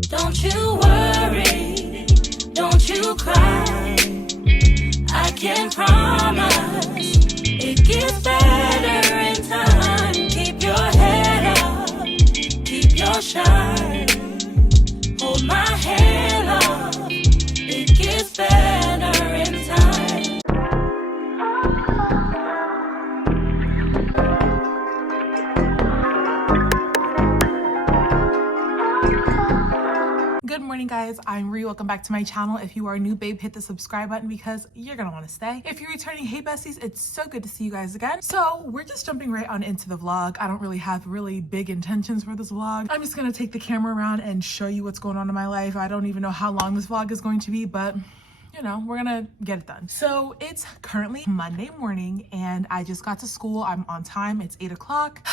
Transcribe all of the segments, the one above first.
Don't you worry, don't you cry. I can promise it gets better in time. Keep your head up, keep your shine. Hold my hand up, it gets better in time. Good morning, guys. I'm Ree. Welcome back to my channel. If you are new, babe, hit the subscribe button because you're gonna want to stay. If you're returning, hey besties, it's so good to see you guys again. So we're just jumping right on into the vlog. I don't really have really big intentions for this vlog. I'm just gonna take the camera around and show you what's going on in my life. I don't even know how long this vlog is going to be, but you know, we're gonna get it done. So it's currently Monday morning and I just got to school. I'm on time. It's 8 o'clock.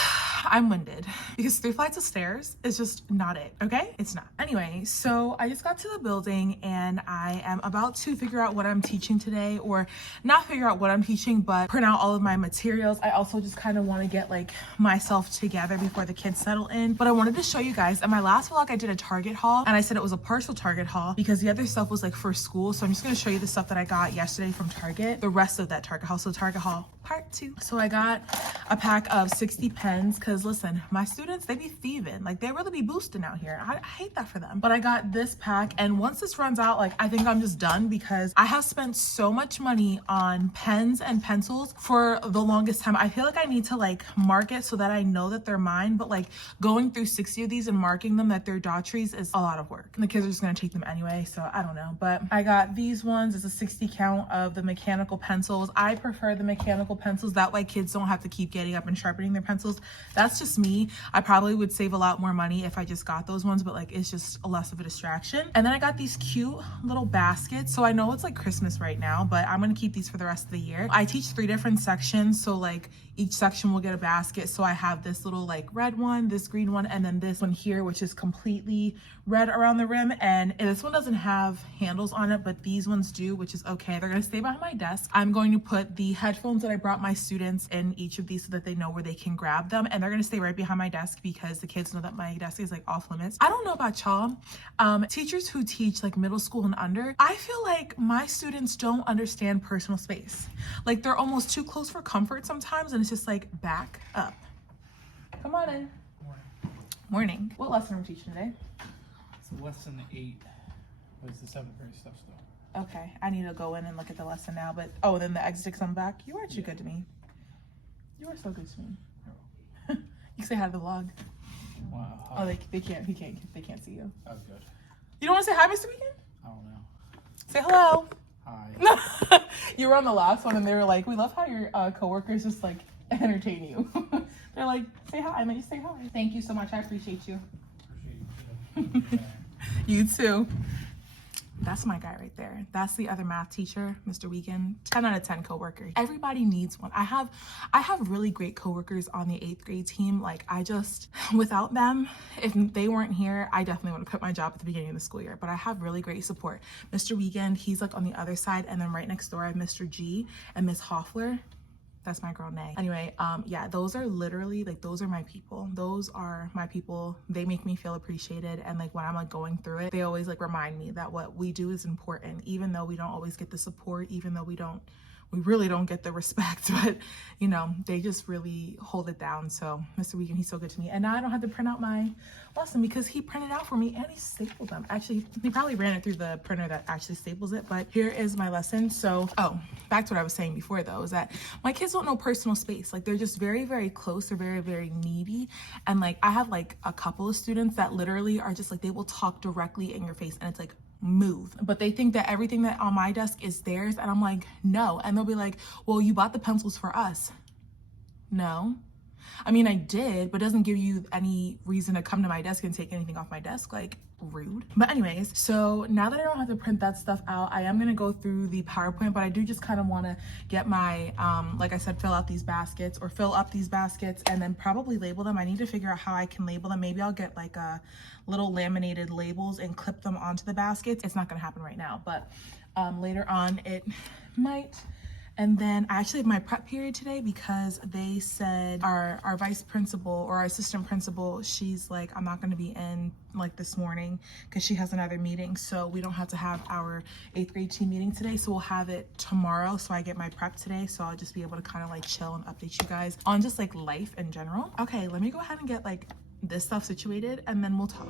I'm winded because 3 flights of stairs is just not it, okay? It's not. Anyway, so I just got to the building and I am about to figure out what I'm teaching today, or not figure out what I'm teaching, but print out all of my materials. I also just kind of want to get like myself together before the kids settle in. But I wanted to show you guys, in my last vlog, I did a Target haul and I said it was a partial Target haul because the other stuff was like for school. So I'm just gonna show you the stuff that I got yesterday from Target, the rest of that Target haul. So Target haul part 2. So I got a pack of 60 pens because listen, my students, they be thieving. Like they really be boosting out here. I hate that for them. But I got this pack and once this runs out, like I think I'm just done because I have spent so much money on pens and pencils for the longest time. I feel like I need to like mark it so that I know that they're mine, but like going through 60 of these and marking them that they're Daughtry's is a lot of work. And the kids are just gonna take them anyway, so I don't know. But I got these ones. It's a 60 count of the mechanical pencils. I prefer the mechanical pencils. That way kids don't have to keep getting up and sharpening their pencils. That's just me. I probably would save a lot more money if I just got those ones, but like it's just less of a distraction. And then I got these cute little baskets. So I know it's like Christmas right now, but I'm gonna keep these for the rest of the year. I teach 3 different sections, so like each section will get a basket. So I have this little like red one, this green one, and then this one here, which is completely red around the rim. And this one doesn't have handles on it, but these ones do, which is okay. They're gonna stay behind my desk. I'm going to put the headphones that I brought my students in each of these so that they know where they can grab them, and they're gonna stay right behind my desk because the kids know that my desk is like off limits. I don't know about y'all, teachers who teach like middle school and under, I feel like my students don't understand personal space. Like they're almost too close for comfort sometimes, and it's just like back up. Come on in. Morning. What lesson are we teaching today? It's lesson 8. Was the 7th grade stuff still? Okay, I need to go in and look at the lesson now, but oh, then the exit come back. You are too good to me. You are so good to me. You can say hi to the vlog. Wow. Oh, they can't see you. That was good. You don't want to say hi, Mr. Weekend? I don't know. Say hello. Hi. You were on the last one and they were like, we love how your coworkers just like entertain you. They're like, say hi, and then you say hi. Thank you so much. I appreciate you. Appreciate you. You too. That's my guy right there. That's the other math teacher, Mr. Weekend. 10 out of 10 coworker. Everybody needs one. I have really great coworkers on the 8th grade team. Like without them, if they weren't here, I definitely would have quit my job at the beginning of the school year. But I have really great support. Mr. Weekend, he's like on the other side, and then right next door I have Mr. G and Miss Hoffler. That's my girl, Nay. Anyway, yeah, those are literally, like, those are my people. Those are my people. They make me feel appreciated. And like, when I'm like going through it, they always like remind me that what we do is important, even though we don't always get the support, even though we really don't get the respect, but you know, they just really hold it down. So Mr. Weekend, he's so good to me. And now I don't have to print out my lesson because he printed out for me and he stapled them. Actually, he probably ran it through the printer that actually staples it, but here is my lesson. So, oh, back to what I was saying before though, is that my kids don't know personal space. Like they're just very, very close. They're very, very needy. And like, I have like a couple of students that literally are just like, they will talk directly in your face and it's like, move. But they think that everything that on my desk is theirs, and I'm like, no. And they'll be like, well, you bought the pencils for us. No. I mean, I did, but it doesn't give you any reason to come to my desk and take anything off my desk. Like, rude. But anyways, so now that I don't have to print that stuff out, I am gonna go through the PowerPoint, but I do just kind of want to get my like I said, fill up these baskets and then probably label them. I need to figure out how I can label them. Maybe I'll get like a little laminated labels and clip them onto the baskets. It's not gonna happen right now, but later on it might. And then I actually have my prep period today because they said our vice principal or our assistant principal, she's like, I'm not going to be in like this morning because she has another meeting. So we don't have to have our 8th grade team meeting today. So we'll have it tomorrow. So I get my prep today. So I'll just be able to kind of like chill and update you guys on just like life in general. Okay, let me go ahead and get like this stuff situated and then we'll talk.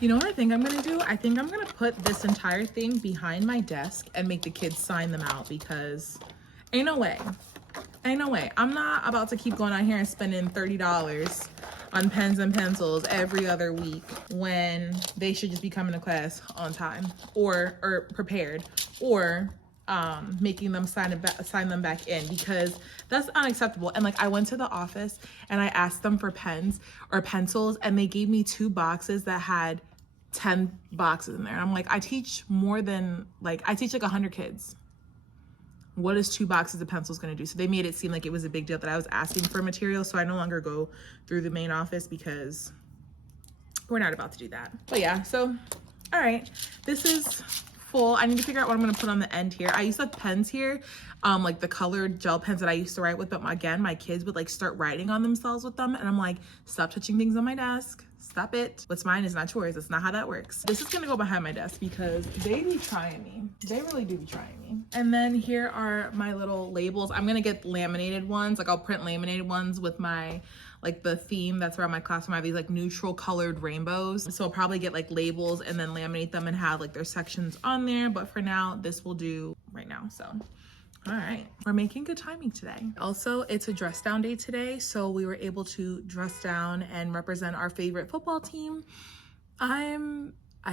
You know what I think I'm gonna do? I think I'm gonna put this entire thing behind my desk and make the kids sign them out because ain't no way. Ain't no way. I'm not about to keep going out here and spending $30 on pens and pencils every other week when they should just be coming to class on time or prepared or making them sign them back in because that's unacceptable. And like I went to the office and I asked them for pens or pencils and they gave me 2 boxes that had 10 boxes in there. I'm like, I teach like 100 kids. What is 2 boxes of pencils gonna do? So they made it seem like it was a big deal that I was asking for material. So I no longer go through the main office because we're not about to do that. But yeah, so, all right, this is full. I need to figure out what I'm gonna put on the end here. I used to have pens here, like the colored gel pens that I used to write with, but again, my kids would like start writing on themselves with them. And I'm like, stop touching things on my desk. Stop it. What's mine is not yours. That's not how that works. This is gonna go behind my desk because they be trying me. They really do be trying me. And then here are my little labels. I'm gonna get laminated ones. Like I'll print laminated ones with my, like the theme that's around my classroom. I have these like neutral colored rainbows. So I'll probably get like labels and then laminate them and have like their sections on there. But for now, this will do right now, so. All right, we're making good timing today. Also, it's a dress down day today, so we were able to dress down and represent our favorite football team. I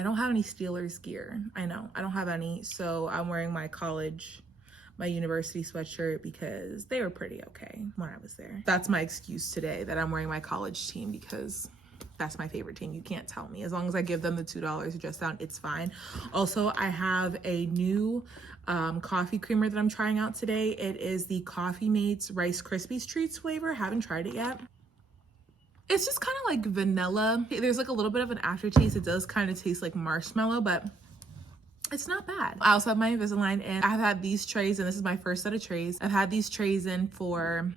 don't have any Steelers gear. I know, I don't have any, so I'm wearing my university sweatshirt because they were pretty okay when I was there. That's my excuse today, that I'm wearing my college team because that's my favorite team. You can't tell me. As long as I give them the $2 to dress down, it's fine. Also, I have a new coffee creamer that I'm trying out today. It is the Coffee Mates Rice Krispies Treats flavor. Haven't tried it yet. It's just kind of like vanilla. There's like a little bit of an aftertaste. It does kind of taste like marshmallow, but it's not bad. I also have my Invisalign in. I've had these trays, and this is my first set of trays. I've had these trays in for,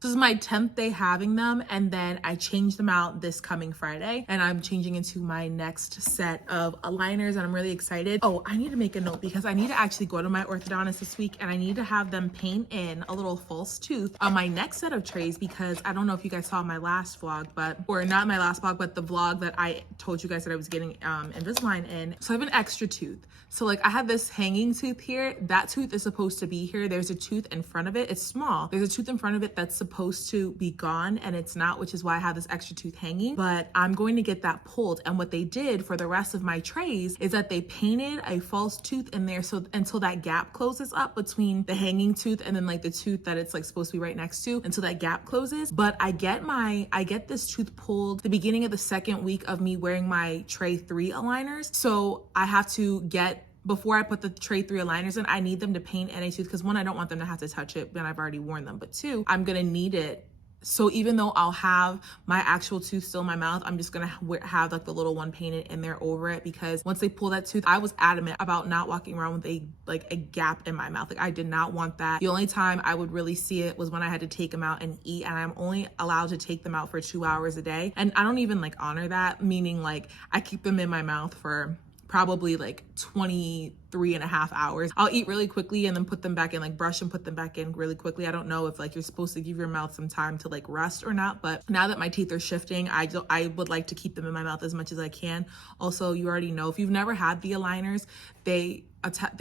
this is my 10th day having them, and then I changed them out this coming Friday, and I'm changing into my next set of aligners, and I'm really excited. Oh, I need to make a note because I need to actually go to my orthodontist this week, and I need to have them paint in a little false tooth on my next set of trays because I don't know if you guys saw my last vlog, or not my last vlog, but the vlog that I told you guys that I was getting Invisalign in. So I have an extra tooth. So like I have this hanging tooth here. That tooth is supposed to be here. There's a tooth in front of it. It's small. There's a tooth in front of it that's supposed to be gone and it's not, which is why I have this extra tooth hanging. But I'm going to get that pulled. And what they did for the rest of my trays is that they painted a false tooth in there so until that gap closes up between the hanging tooth and then like the tooth that it's like supposed to be right next to, until that gap closes. But I get this tooth pulled the beginning of the 2nd week of me wearing my tray 3 aligners. So I have to get, before I put the tray 3 aligners in, I need them to paint any tooth because 1, I don't want them to have to touch it when I've already worn them, but 2, I'm gonna need it. So even though I'll have my actual tooth still in my mouth, I'm just gonna have like the little one painted in there over it because once they pull that tooth, I was adamant about not walking around with a gap in my mouth. Like I did not want that. The only time I would really see it was when I had to take them out and eat, and I'm only allowed to take them out for 2 hours a day. And I don't even like honor that, meaning like I keep them in my mouth for probably like 20 3.5 hours. I'll eat really quickly and then put them back in, like brush and put them back in really quickly. I don't know if like you're supposed to give your mouth some time to like rest or not, but now that my teeth are shifting, I would like to keep them in my mouth as much as I can. Also, you already know, if you've never had the aligners, they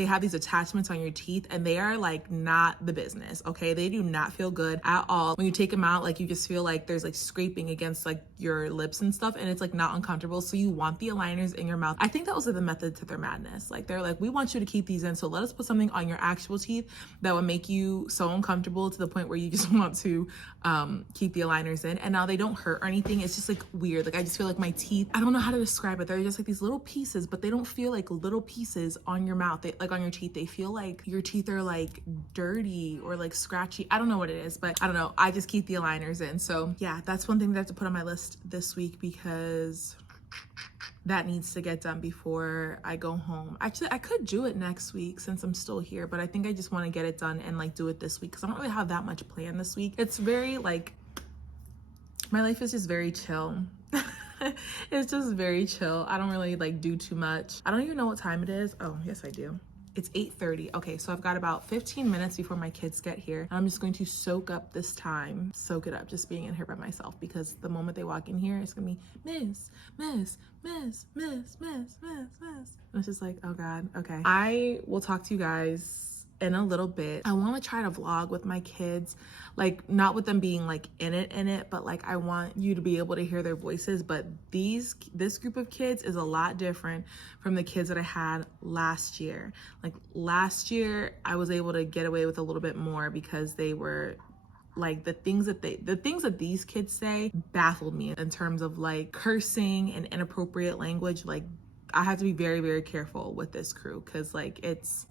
have these attachments on your teeth and they are like not the business, okay? They do not feel good at all. When you take them out, like you just feel like there's like scraping against like your lips and stuff, and it's like not uncomfortable. So you want the aligners in your mouth. I think that was like the method to their madness. Like they're like, we want you to keep these in, so let us put something on your actual teeth that would make you so uncomfortable to the point where you just want to keep the aligners in. And now they don't hurt or anything. It's just like weird. Like I just feel like my teeth, I don't know how to describe it. They're just like these little pieces, but they don't feel like little pieces on your mouth. They, like on your teeth, they feel like your teeth are like dirty or like scratchy. I don't know what it is, but I don't know. I just keep the aligners in. So yeah, that's one thing that I have to put on my list this week because that needs to get done before I go home. Actually, I could do it next week since I'm still here, but I think I just want to get it done and like do it this week because I don't really have that much planned this week. It's very like, my life is just very chill. It's just very chill. I don't really like do too much. I don't even know what time it is. Oh, yes, I do. It's 8:30. Okay, so I've got about 15 minutes before my kids get here. I'm just going to soak up this time, soak it up just being in here by myself, because the moment they walk in here, it's gonna be miss. And it's just like, oh God, okay. I will talk to you guys in a little bit. I want to try to vlog with my kids, like not with them being like in it, but like I want you to be able to hear their voices. But this group of kids is a lot different from the kids that I had last year. Like last year I was able to get away with a little bit more because they were like the things that these kids say baffled me in terms of like cursing and inappropriate language. Like I have to be very, very careful with this crew because like it's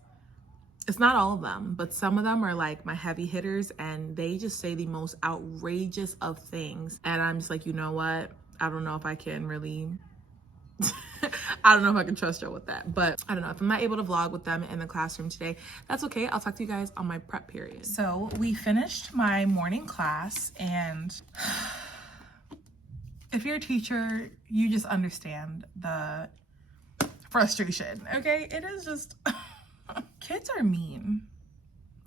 not all of them, but some of them are like my heavy hitters and they just say the most outrageous of things. And I'm just like, you know what? I don't know if I can really, I don't know if I can trust y'all with that, but I don't know. If I'm not able to vlog with them in the classroom today, that's okay. I'll talk to you guys on my prep period. So we finished my morning class, and if you're a teacher, you just understand the frustration, okay? It is just... Kids are mean.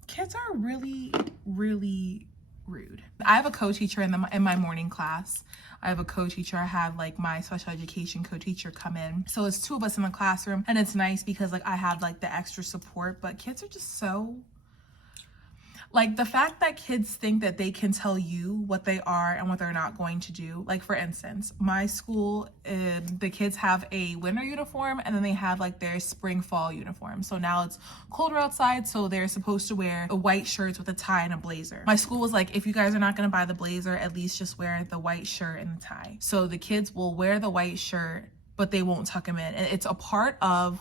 Kids are really, really rude. I have a co-teacher in my morning class. I have a co-teacher. I have like my special education co-teacher come in. So it's 2 of us in the classroom, and it's nice because like I have like the extra support, but kids are just so... Like the fact that kids think that they can tell you what they are and what they're not going to do. Like for instance, my school, the kids have a winter uniform and then they have like their spring fall uniform. So now it's colder outside, so they're supposed to wear the white shirts with a tie and a blazer. My school was like, if you guys are not gonna buy the blazer, at least just wear the white shirt and the tie. So the kids will wear the white shirt, but they won't tuck them in. And it's a part of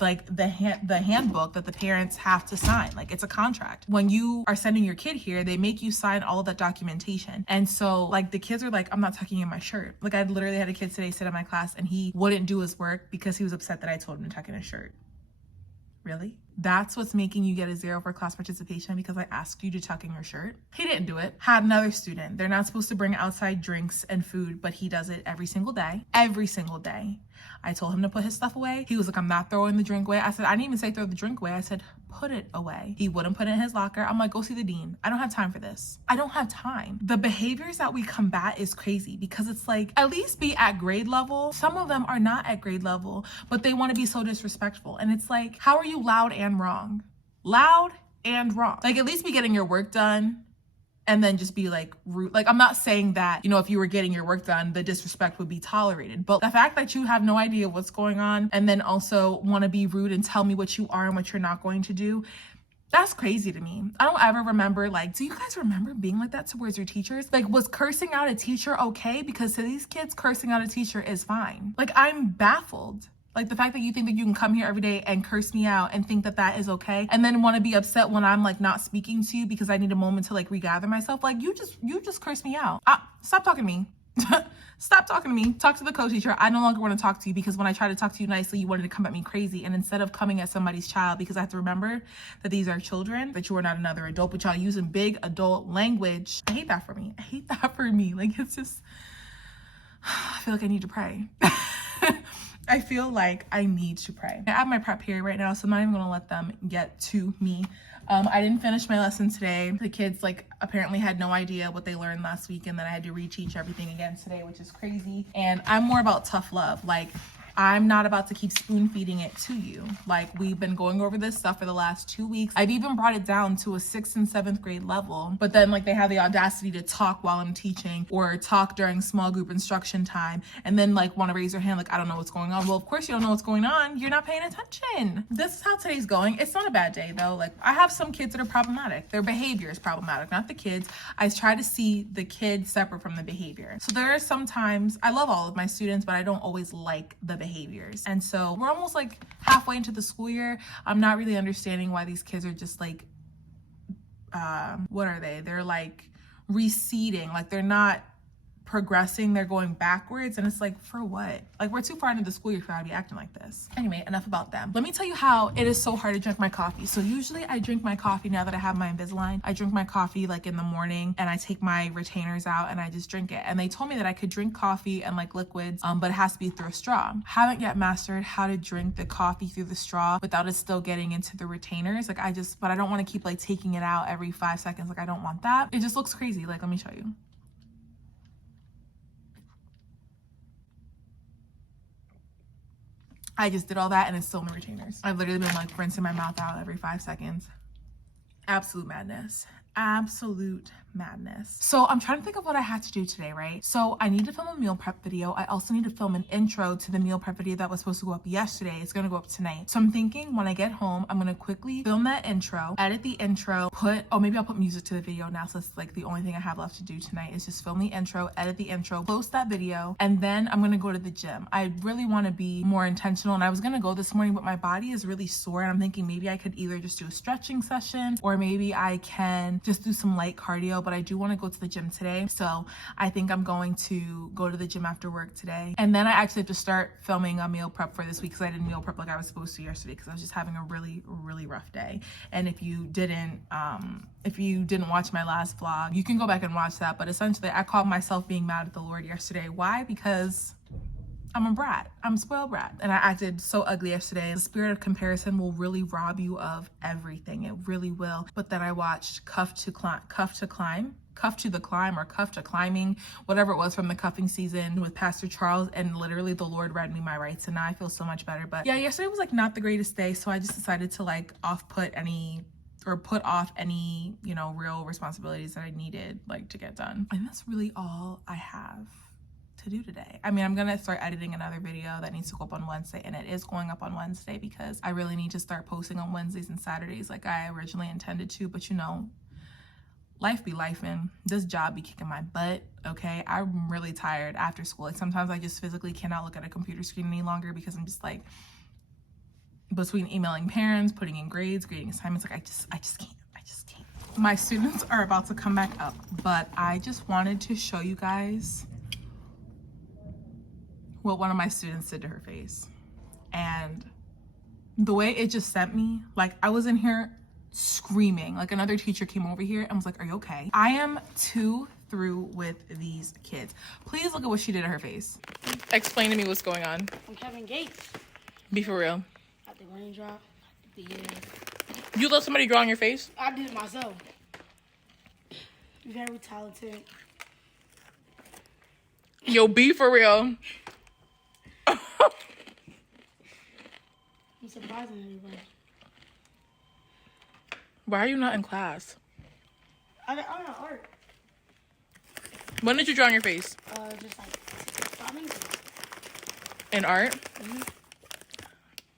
like the handbook that the parents have to sign. Like it's a contract. When you are sending your kid here, they make you sign all of that documentation. And so like the kids are like, I'm not tucking in my shirt. Like I literally had a kid today sit in my class and he wouldn't do his work because he was upset that I told him to tuck in his shirt. Really? That's what's making you get a 0 for class participation, because I asked you to tuck in your shirt? He didn't do it. Had another student. They're not supposed to bring outside drinks and food, but he does it every single day. Every single day. I told him to put his stuff away. He was like, I'm not throwing the drink away. I said, I didn't even say throw the drink away. I said, put it away. He wouldn't put it in his locker. I'm like, go see the dean. I don't have time for this. I don't have time. The behaviors that we combat is crazy, because it's like, at least be at grade level. Some of them are not at grade level, but they want to be so disrespectful. And it's like, how are you loud and wrong? Loud and wrong. Like at least be getting your work done. And then just be like rude. Like I'm not saying that, you know, if you were getting your work done, the disrespect would be tolerated. But the fact that you have no idea what's going on and then also want to be rude and tell me what you are and what you're not going to do, that's crazy to me. I don't ever remember, like, do you guys remember being like that towards your teachers? Like, was cursing out a teacher okay? Because to these kids, cursing out a teacher is fine. Like, I'm baffled. Like the fact that you think that you can come here every day and curse me out and think that that is okay, and then want to be upset when I'm like not speaking to you because I need a moment to like regather myself. Like you just curse me out. Stop talking to me. Stop talking to me. Talk to the co-teacher. I no longer want to talk to you, because when I try to talk to you nicely, you wanted to come at me crazy. And instead of coming at somebody's child, because I have to remember that these are children, that you are not another adult, but y'all using big adult language. I hate that for me. I hate that for me. Like it's just, I feel like I need to pray. I feel like I need to pray. I have my prep period right now, so I'm not even gonna let them get to me. I didn't finish my lesson today. The kids like apparently had no idea what they learned last week, and then I had to reteach everything again today, which is crazy. And I'm more about tough love. Like, I'm not about to keep spoon feeding it to you. Like, we've been going over this stuff for the last 2 weeks. I've even brought it down to a 6th and 7th grade level, but then like they have the audacity to talk while I'm teaching or talk during small group instruction time and then like want to raise their hand like, I don't know what's going on. Well, of course you don't know what's going on. You're not paying attention. This is how today's going. It's not a bad day though. Like, I have some kids that are problematic. Their behavior is problematic, not the kids. I try to see the kids separate from the behavior. So there are sometimes, I love all of my students, but I don't always like the behaviors. And so we're almost like halfway into the school year. I'm not really understanding why these kids are just like, what are they? They're like receding, like they're not progressing, they're going backwards, and it's like, for what? Like, we're too far into the school year for how to be acting like this. Anyway, enough about them. Let me tell you how it is so hard to drink my coffee. So usually I drink my coffee, now that I have my Invisalign, I drink my coffee like in the morning and I take my retainers out and I just drink it. And they told me that I could drink coffee and like liquids, but it has to be through a straw. Haven't yet mastered how to drink the coffee through the straw without it still getting into the retainers. Like, but I don't want to keep like taking it out every 5 seconds. Like, I don't want that. It just looks crazy. Like, let me show you. I just did all that and it's still in the retainers. I've literally been like rinsing my mouth out every 5 seconds. Absolute madness. Absolute madness. So I'm trying to think of what I had to do today, right? So I need to film a meal prep video. I also need to film an intro to the meal prep video that was supposed to go up yesterday. It's gonna go up tonight. So I'm thinking when I get home, I'm gonna quickly film that intro, edit the intro, maybe I'll put music to the video now. So it's like the only thing I have left to do tonight is just film the intro, edit the intro, post that video, and then I'm gonna go to the gym. I really wanna be more intentional, and I was gonna go this morning, but my body is really sore, and I'm thinking maybe I could either just do a stretching session or maybe I can just do some light cardio, but I do want to go to the gym today. So I think I'm going to go to the gym after work today. And then I actually have to start filming a meal prep for this week because I didn't meal prep like I was supposed to yesterday because I was just having a really, really rough day. And if you didn't watch my last vlog, you can go back and watch that. But essentially I caught myself being mad at the Lord yesterday. Why? Because I'm a brat. I'm a spoiled brat. And I acted so ugly yesterday. The spirit of comparison will really rob you of everything. It really will. But then I watched Cuff to the Climb, or Cuff to Climbing, whatever it was from the cuffing season with Pastor Charles, and literally the Lord read me my rights, and now I feel so much better. But yeah, yesterday was like not the greatest day, so I just decided to like put off any, you know, real responsibilities that I needed like to get done. And that's really all I have to do today. I mean, I'm gonna start editing another video that needs to go up on Wednesday, and it is going up on Wednesday because I really need to start posting on Wednesdays and Saturdays like I originally intended to. But you know, life be lifing. This job be kicking my butt, okay? I'm really tired after school. Like, sometimes I just physically cannot look at a computer screen any longer because I'm just like, between emailing parents, putting in grades, grading assignments, like I just can't. My students are about to come back up, but I just wanted to show you guys what one of my students did to her face. And the way it just sent me, like, I was in here screaming. Like, another teacher came over here and was like, are you okay? I am too through with these kids. Please look at what she did to her face. Explain to me what's going on. I'm Kevin Gates. Be for real. At the raindrop. Yeah. You let somebody draw on your face? I did it myself. Very talented. Yo, be for real. I'm surprising everybody. Why are you not in class? I got art. When did you draw on your face? Just like 5 minutes ago. In art? Mm-hmm.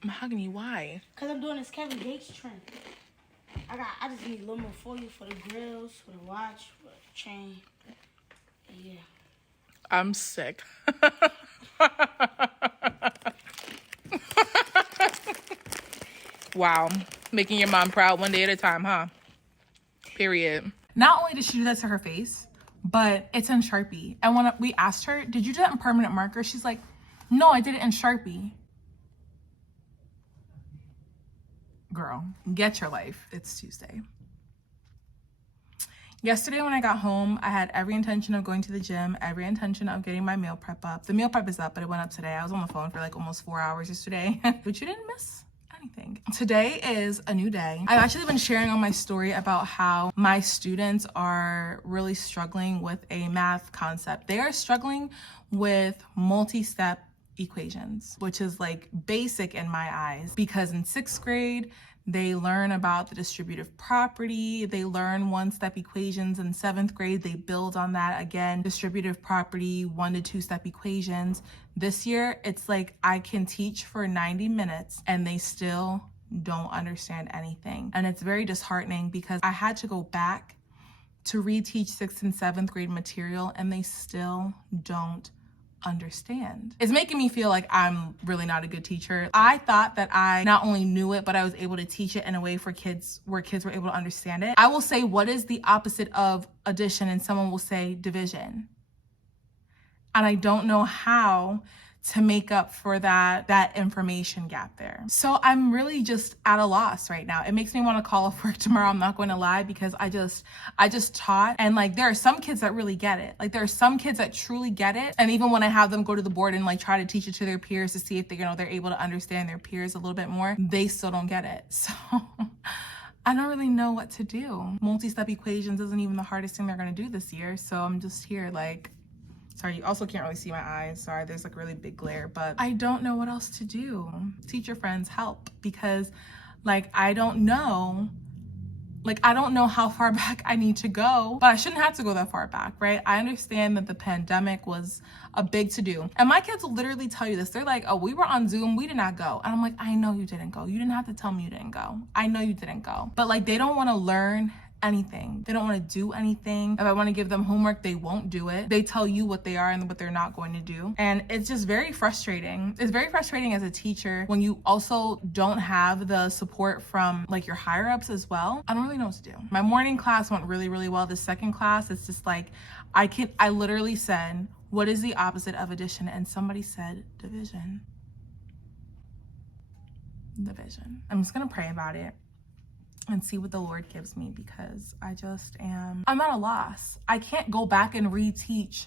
Mahogany, why? Because I'm doing this Kevin Gates trend. I just need a little more for you for the grills, for the watch, for the chain. And yeah. I'm sick. Wow. Making your mom proud one day at a time, huh? Period. Not only did she do that to her face, but it's in Sharpie. And when we asked her, did you do that in permanent marker? She's like, no, I did it in Sharpie. Girl, get your life. It's Tuesday. Yesterday when I got home, I had every intention of going to the gym, every intention of getting my meal prep up. The meal prep is up, but it went up today. I was on the phone for like almost 4 hours yesterday, but you didn't miss anything. Today is a new day. I've actually been sharing on my story about how my students are really struggling with a math concept. They are struggling with multi-step equations, which is like basic in my eyes, because in 6th grade, they learn about the distributive property. They learn one-step equations. In 7th grade, they build on that again, distributive property, 1 to 2 step equations. This year, it's like I can teach for 90 minutes and they still don't understand anything. And it's very disheartening because I had to go back to reteach 6th and 7th grade material and they still don't understand. It's making me feel like I'm really not a good teacher. I thought that I not only knew it, but I was able to teach it in a way for kids where kids were able to understand it. I will say, what is the opposite of addition? And someone will say division. And I don't know how to make up for that information gap there. So I'm really just at a loss right now. It makes me want to call off work tomorrow. I'm not going to lie, because I just taught, and like there are some kids that really get it. Like there are some kids that truly get it. And even when I have them go to the board and like try to teach it to their peers to see if they, they're able to understand their peers a little bit more, they still don't get it. So I don't really know what to do. Multi-step equations isn't even the hardest thing they're going to do this year. So I'm just here like, sorry, you also can't really see my eyes. Sorry, there's like really big glare, but I don't know what else to do. Teacher friends, help, because like I don't know how far back I need to go, but I shouldn't have to go that far back, right? I understand that the pandemic was a big to-do. And my kids will literally tell you this. They're like, oh, we were on Zoom, we did not go. And I'm like, I know you didn't go. You didn't have to tell me you didn't go. I know you didn't go. But like, they don't want to learn anything. They don't want to do anything. If I want to give them homework, they won't do it. They tell you what they are and what they're not going to do. And it's just very frustrating. It's very frustrating as a teacher when you also don't have the support from like your higher ups as well. I don't really know what to do. My morning class went really, really well. The second class, it's just like, I literally said, what is the opposite of addition? And somebody said division. Division. I'm just going to pray about it and see what the Lord gives me, because I'm at a loss. I can't go back and reteach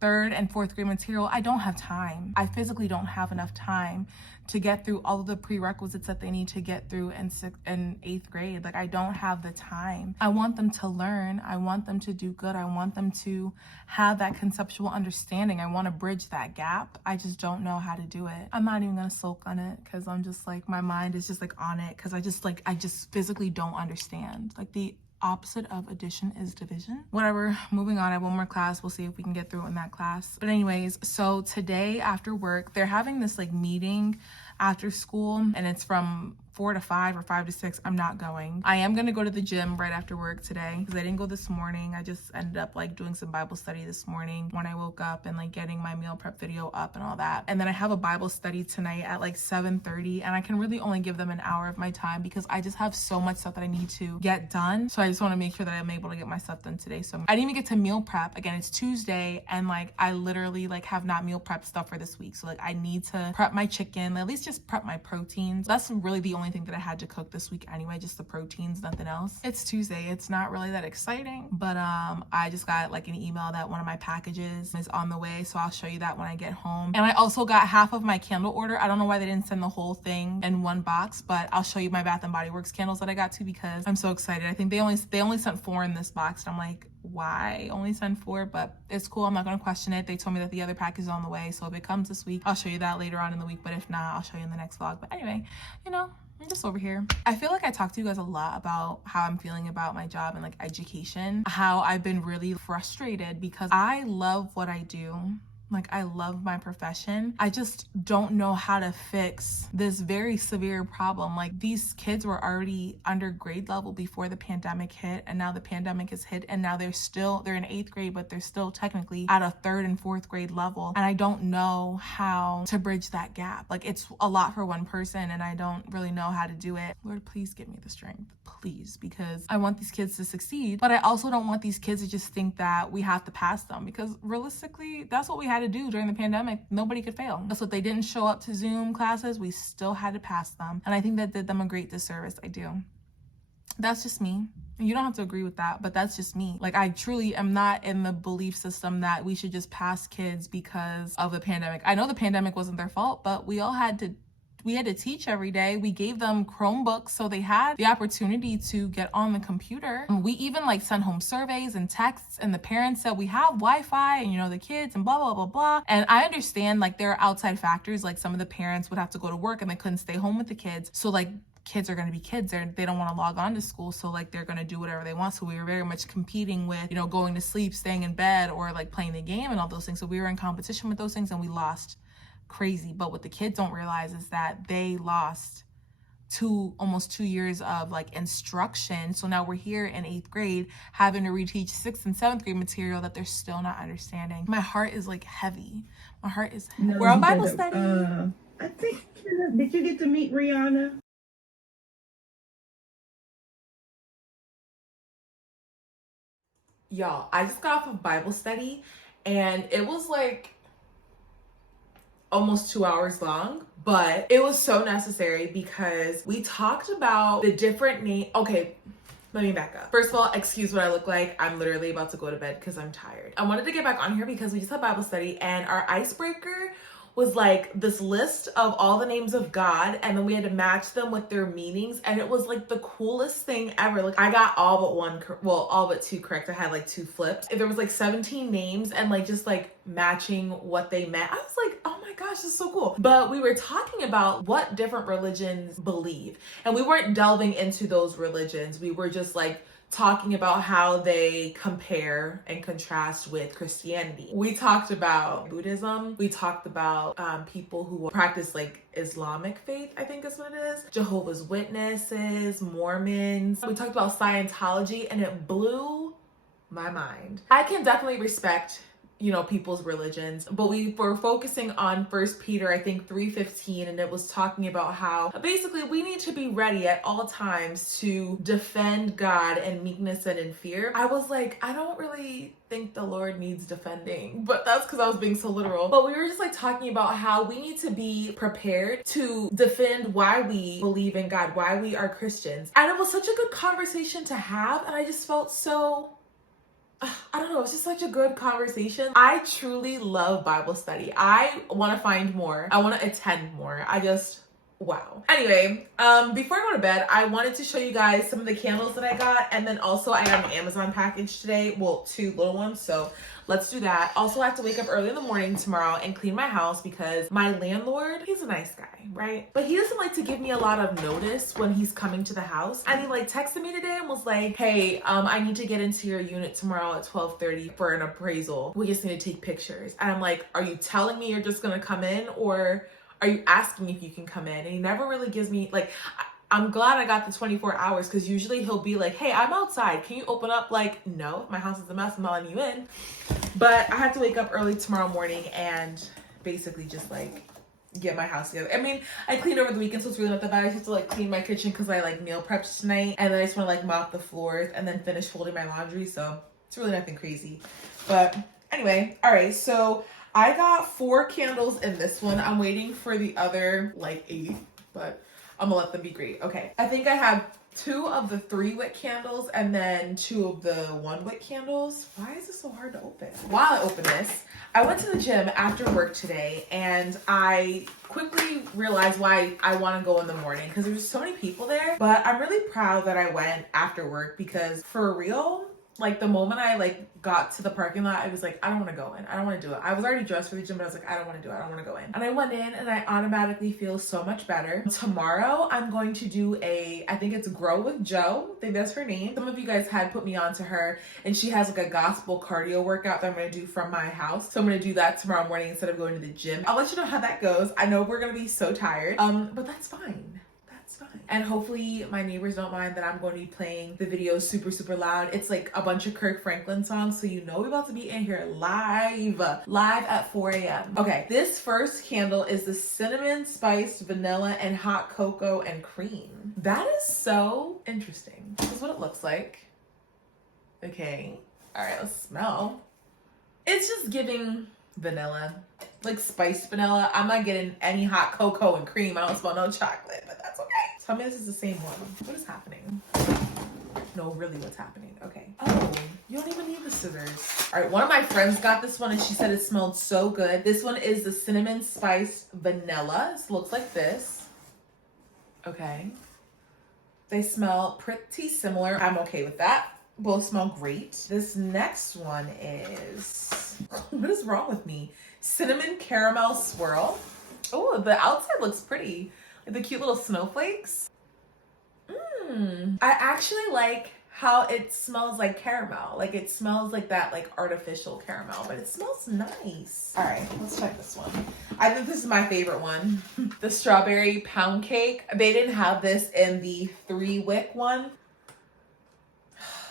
3rd and 4th grade material. I don't have time. I physically don't have enough time to get through all of the prerequisites that they need to get through in 6th and 8th grade. Like I don't have the time. I want them to learn. I want them to do good. I want them to have that conceptual understanding. I want to bridge that gap. I just don't know how to do it. I'm not even gonna sulk on it, because I'm just like, my mind is just like on it, because I just physically don't understand. Like the opposite of addition is division. Whatever, moving on. I have one more class. We'll see if we can get through in that class. But anyways, so today after work, they're having this like meeting after school, and it's from 4 to 5 or 5 to 6. I'm not going. I am going to go to the gym right after work today, because I didn't go this morning. I just ended up like doing some Bible study this morning when I woke up, and like getting my meal prep video up and all that. And then I have a Bible study tonight at like 7:30, and I can really only give them an hour of my time because I just have so much stuff that I need to get done. So I just want to make sure that I'm able to get my stuff done today. So I didn't even get to meal prep. Again, it's Tuesday, and like I literally like have not meal prep stuff for this week. So like I need to prep my chicken, at least just prep my proteins. That's really the only thing that I had to cook this week anyway, just the proteins, nothing else. It's Tuesday. It's not really that exciting, but I just got like an email that one of my packages is on the way, so I'll show you that when I get home. And I also got half of my candle order. I don't know why they didn't send the whole thing in one box, but I'll show you my Bath and Body Works candles that I got too, because I'm so excited. I think they only sent 4 in this box, and I'm like, why only send 4? But it's cool. I'm not going to question it. They told me that the other pack is on the way, so if it comes this week, I'll show you that later on in the week, but if not, I'll show you in the next vlog. But anyway, I'm just over here. I feel like I talk to you guys a lot about how I'm feeling about my job and like education, how I've been really frustrated because I love what I do. Like, I love my profession. I just don't know how to fix this very severe problem. Like, these kids were already under grade level before the pandemic hit, and now the pandemic has hit, and now they're in 8th grade, but they're still technically at a 3rd and 4th grade level. And I don't know how to bridge that gap. Like, it's a lot for one person, and I don't really know how to do it. Lord, please give me the strength, please, because I want these kids to succeed, but I also don't want these kids to just think that we have to pass them, because realistically, that's what we had to do during the pandemic. Nobody could fail. So if they didn't show up to Zoom classes, we still had to pass them. And I think that did them a great disservice. I do. That's just me. You don't have to agree with that, but that's just me. Like, I truly am not in the belief system that we should just pass kids because of the pandemic. I know the pandemic wasn't their fault, but we had to teach every day. We gave them Chromebooks, so they had the opportunity to get on the computer. We even like sent home surveys and texts, and the parents said we have Wi-Fi and, you know, the kids and blah, blah, blah, blah. And I understand like there are outside factors, like some of the parents would have to go to work and they couldn't stay home with the kids. So like kids are going to be kids. They don't want to log on to school. So like they're going to do whatever they want. So we were very much competing with, you know, going to sleep, staying in bed, or like playing the game and all those things. So we were in competition with those things and we lost crazy. But what the kids don't realize is that they lost almost 2 years of like instruction. So now we're here in 8th grade having to reteach 6th and 7th grade material that they're still not understanding. My heart is like heavy. My heart is heavy. We're on Bible study. I think, did you get to meet Rihanna? Y'all, I just got off of Bible study and it was like almost 2 hours long, but it was so necessary because we talked about the different Okay, let me back up. First of all, excuse what I look like. I'm literally about to go to bed because I'm tired. I wanted to get back on here because we just had Bible study and our icebreaker was like this list of all the names of God, and then we had to match them with their meanings, and it was like the coolest thing ever. Like I got all but one, well, all but two correct. I had like 2 flips. There was like 17 names and like just like matching what they meant. I was like, oh my gosh, this is so cool. But we were talking about what different religions believe, and we weren't delving into those religions. We were just like talking about how they compare and contrast with Christianity. We talked about Buddhism. We talked about people who practice like Islamic faith, I think is what it is. Jehovah's Witnesses, Mormons. We talked about Scientology, and it blew my mind. I can definitely respect, you know, people's religions, but we were focusing on 1 Peter, I think 3:15, and it was talking about how basically we need to be ready at all times to defend God in meekness and in fear. I was like, I don't really think the Lord needs defending, but that's because I was being so literal. But we were just like talking about how we need to be prepared to defend why we believe in God, why we are Christians. And it was such a good conversation to have, and I just felt so, I don't know, it's just such a good conversation. I truly love Bible study. I want to find more. I want to attend more. Wow. Anyway, before I go to bed, I wanted to show you guys some of the candles that I got, and then also I got an Amazon package today. Well, 2 little ones, so let's do that. Also, I have to wake up early in the morning tomorrow and clean my house because my landlord, he's a nice guy, right? But he doesn't like to give me a lot of notice when he's coming to the house. And he like texted me today and was like, hey, I need to get into your unit tomorrow at 12:30 for an appraisal. We just need to take pictures. And I'm like, are you telling me you're just gonna come in, or are you asking if you can come in? And he never really gives me, like, I'm glad I got the 24 hours because usually he'll be like, hey, I'm outside. Can you open up? Like, no, my house is a mess. I'm not letting you in. But I have to wake up early tomorrow morning and basically just like get my house together. I mean, I cleaned over the weekend, so it's really not that bad. I just have to like clean my kitchen because I like meal prepped tonight. And then I just want to like mop the floors and then finish folding my laundry. So it's really nothing crazy. But anyway, all right. So I got 4 candles in this one. I'm waiting for the other like 8, but I'm gonna let them be great. Okay, I think I have 2 of the 3 wick candles and then 2 of the 1 wick candles. Why is this so hard to open? While I open this, I went to the gym after work today and I quickly realized why I want to go in the morning because there's so many people there. But I'm really proud that I went after work because for real, like the moment I like got to the parking lot, I was like, I don't want to go in. I don't want to do it. I was already dressed for the gym, but I was like, I don't want to do it. I don't want to go in. And I went in and I automatically feel so much better. Tomorrow, I'm going to do I think it's Grow with Joe. I think that's her name. Some of you guys had put me on to her and she has like a gospel cardio workout that I'm going to do from my house. So I'm going to do that tomorrow morning instead of going to the gym. I'll let you know how that goes. I know we're going to be so tired, but that's fine. And hopefully my neighbors don't mind that I'm going to be playing the video super, super loud. It's like a bunch of Kirk Franklin songs. So you know we're about to be in here live at 4 a.m. Okay, this first candle is the cinnamon spiced vanilla and hot cocoa and cream. That is so interesting. This is what it looks like. Okay, all right, let's smell. It's just giving vanilla, like spiced vanilla. I'm not getting any hot cocoa and cream. I don't smell no chocolate, but that's okay. Tell me this is the same one. What is happening? No, really, what's happening? Okay. Oh, you don't even need the scissors. All right, one of my friends got this one and she said it smelled so good. This one is the cinnamon spice vanilla. It looks like this. Okay. They smell pretty similar. I'm okay with that. Both smell great. This next one is, what is wrong with me? Cinnamon caramel swirl. Oh, the outside looks pretty. Like the cute little snowflakes. I actually like how it smells like caramel. Like it smells like that like artificial caramel, but it smells nice. All right, let's check this one. I think this is my favorite one. The strawberry pound cake. They didn't have this in the 3-wick one.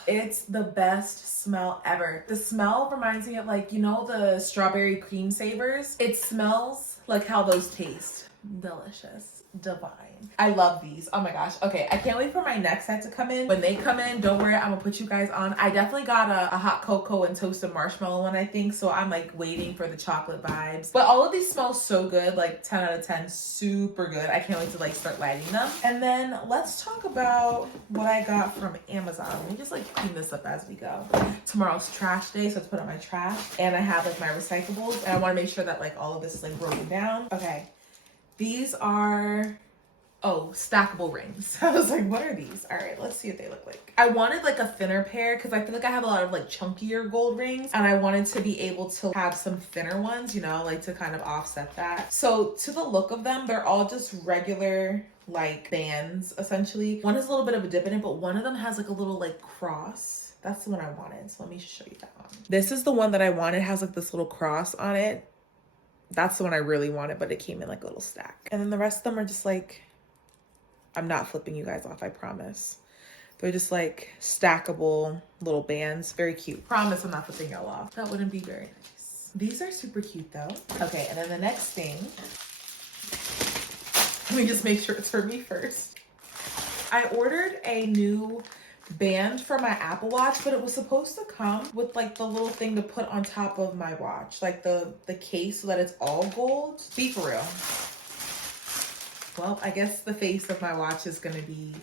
It's the best smell ever. The smell reminds me of like, you know, the strawberry cream savers. It smells like how those taste. Delicious. Divine. I love these. Oh my gosh. Okay, I can't wait for my next set to come in. When they come in, don't worry, I'm gonna put you guys on. I definitely got a hot cocoa and toasted marshmallow one, I think, so I'm like waiting for the chocolate vibes. But all of these smell so good, like 10 out of 10, super good. I can't wait to like start lighting them. And then let's talk about what I got from Amazon. Let me just like clean this up as we go. Tomorrow's trash day, so let's put out my trash. And I have like my recyclables, and I wanna make sure that like all of this is like broken down. Okay. These are, oh, stackable rings. I was like, what are these? All right, let's see what they look like. I wanted like a thinner pair because I feel like I have a lot of like chunkier gold rings, and I wanted to be able to have some thinner ones, you know, like to kind of offset that. So to the look of them, they're all just regular like bands, essentially. One has a little bit of a dip in it, but one of them has like a little like cross. That's the one I wanted. So let me show you that one. This is the one that I wanted. It has like this little cross on it. That's the one I really wanted, but it came in like a little stack. And then the rest of them are just like, I'm not flipping you guys off, I promise. They're just like stackable little bands. Very cute. Promise I'm not flipping y'all off. That wouldn't be very nice. These are super cute though. Okay, and then the next thing, let me just make sure it's for me first. I ordered a new band for my Apple Watch, but it was supposed to come with like the little thing to put on top of my watch, like the case, so that it's all gold. Be for real. Well, I guess the face of my watch is gonna be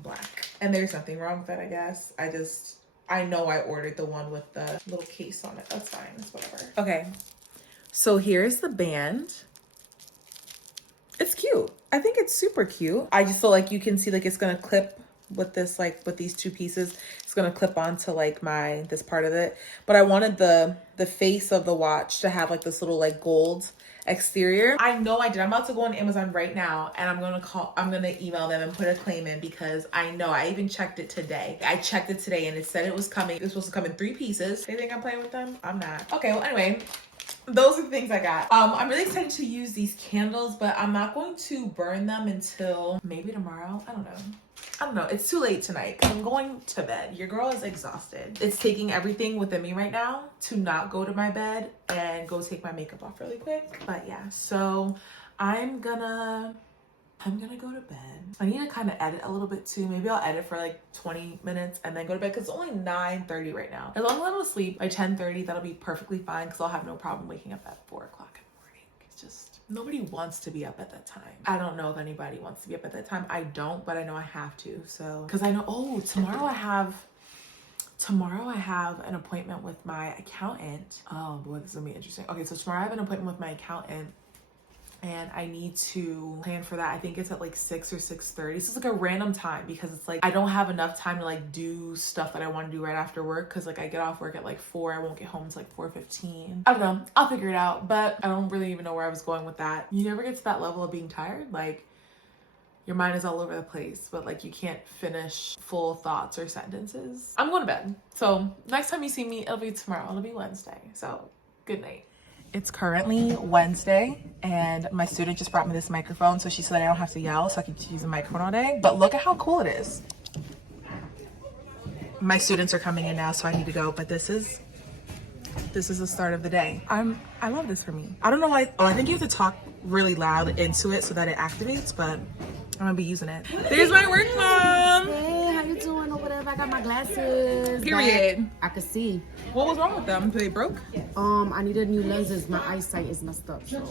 black, and there's nothing wrong with that, I guess. I know I ordered the one with the little case on it. That's fine, it's whatever. Okay, so here's the band. It's cute. I think it's super cute. I just feel like you can see like it's gonna clip with this, like with these two pieces. It's gonna clip onto like this part of it, but I wanted the face of the watch to have like this little like gold exterior. I know I did. I'm about to go on Amazon right now, and I'm gonna email them and put a claim in, because I know I even checked it today. I checked it today and it said it was coming. It was supposed to come in 3 pieces. They think I'm playing with them? I'm not. Okay, well anyway, those are the things I got. I'm really excited to use these candles, but I'm not going to burn them until maybe tomorrow. I don't know. It's too late tonight. I'm going to bed. Your girl is exhausted. It's taking everything within me right now to not go to my bed and go take my makeup off really quick. But yeah, so I'm gonna go to bed. I need to kind of edit a little bit too. Maybe I'll edit for like 20 minutes and then go to bed, because it's only 9:30 right now. As long as I go to sleep by 10:30, that'll be perfectly fine, because I'll have no problem waking up at 4 o'clock in the morning. It's just, nobody wants to be up at that time. I don't know if anybody wants to be up at that time. I don't, but I know I have to. So, because I know, oh, tomorrow I have an appointment with my accountant. Oh boy, this is gonna be interesting. Okay, so tomorrow I have an appointment with my accountant, and I need to plan for that. I think it's at like 6 or 6:30. So it's like a random time, because it's like I don't have enough time to like do stuff that I want to do right after work, because like I get off work at like 4. I won't get home until like 4:15. I don't know. I'll figure it out, but I don't really even know where I was going with that. You never get to that level of being tired, like your mind is all over the place, but like you can't finish full thoughts or sentences. I'm going to bed. So next time you see me, it'll be tomorrow. It'll be Wednesday. So good night. It's currently Wednesday, and my student just brought me this microphone, so she said I don't have to yell, so I can use a microphone all day. But look at how cool it is. My students are coming in now, so I need to go, but this is the start of the day. I love this for me. I don't know why. Oh, I think you have to talk really loud into it so that it activates, but I'm gonna be using it. There's my work mom. Hey, how you doing or whatever? I got my glasses. Period. I could see. What was wrong with them? They broke? I needed new lenses. My eyesight is messed up. So.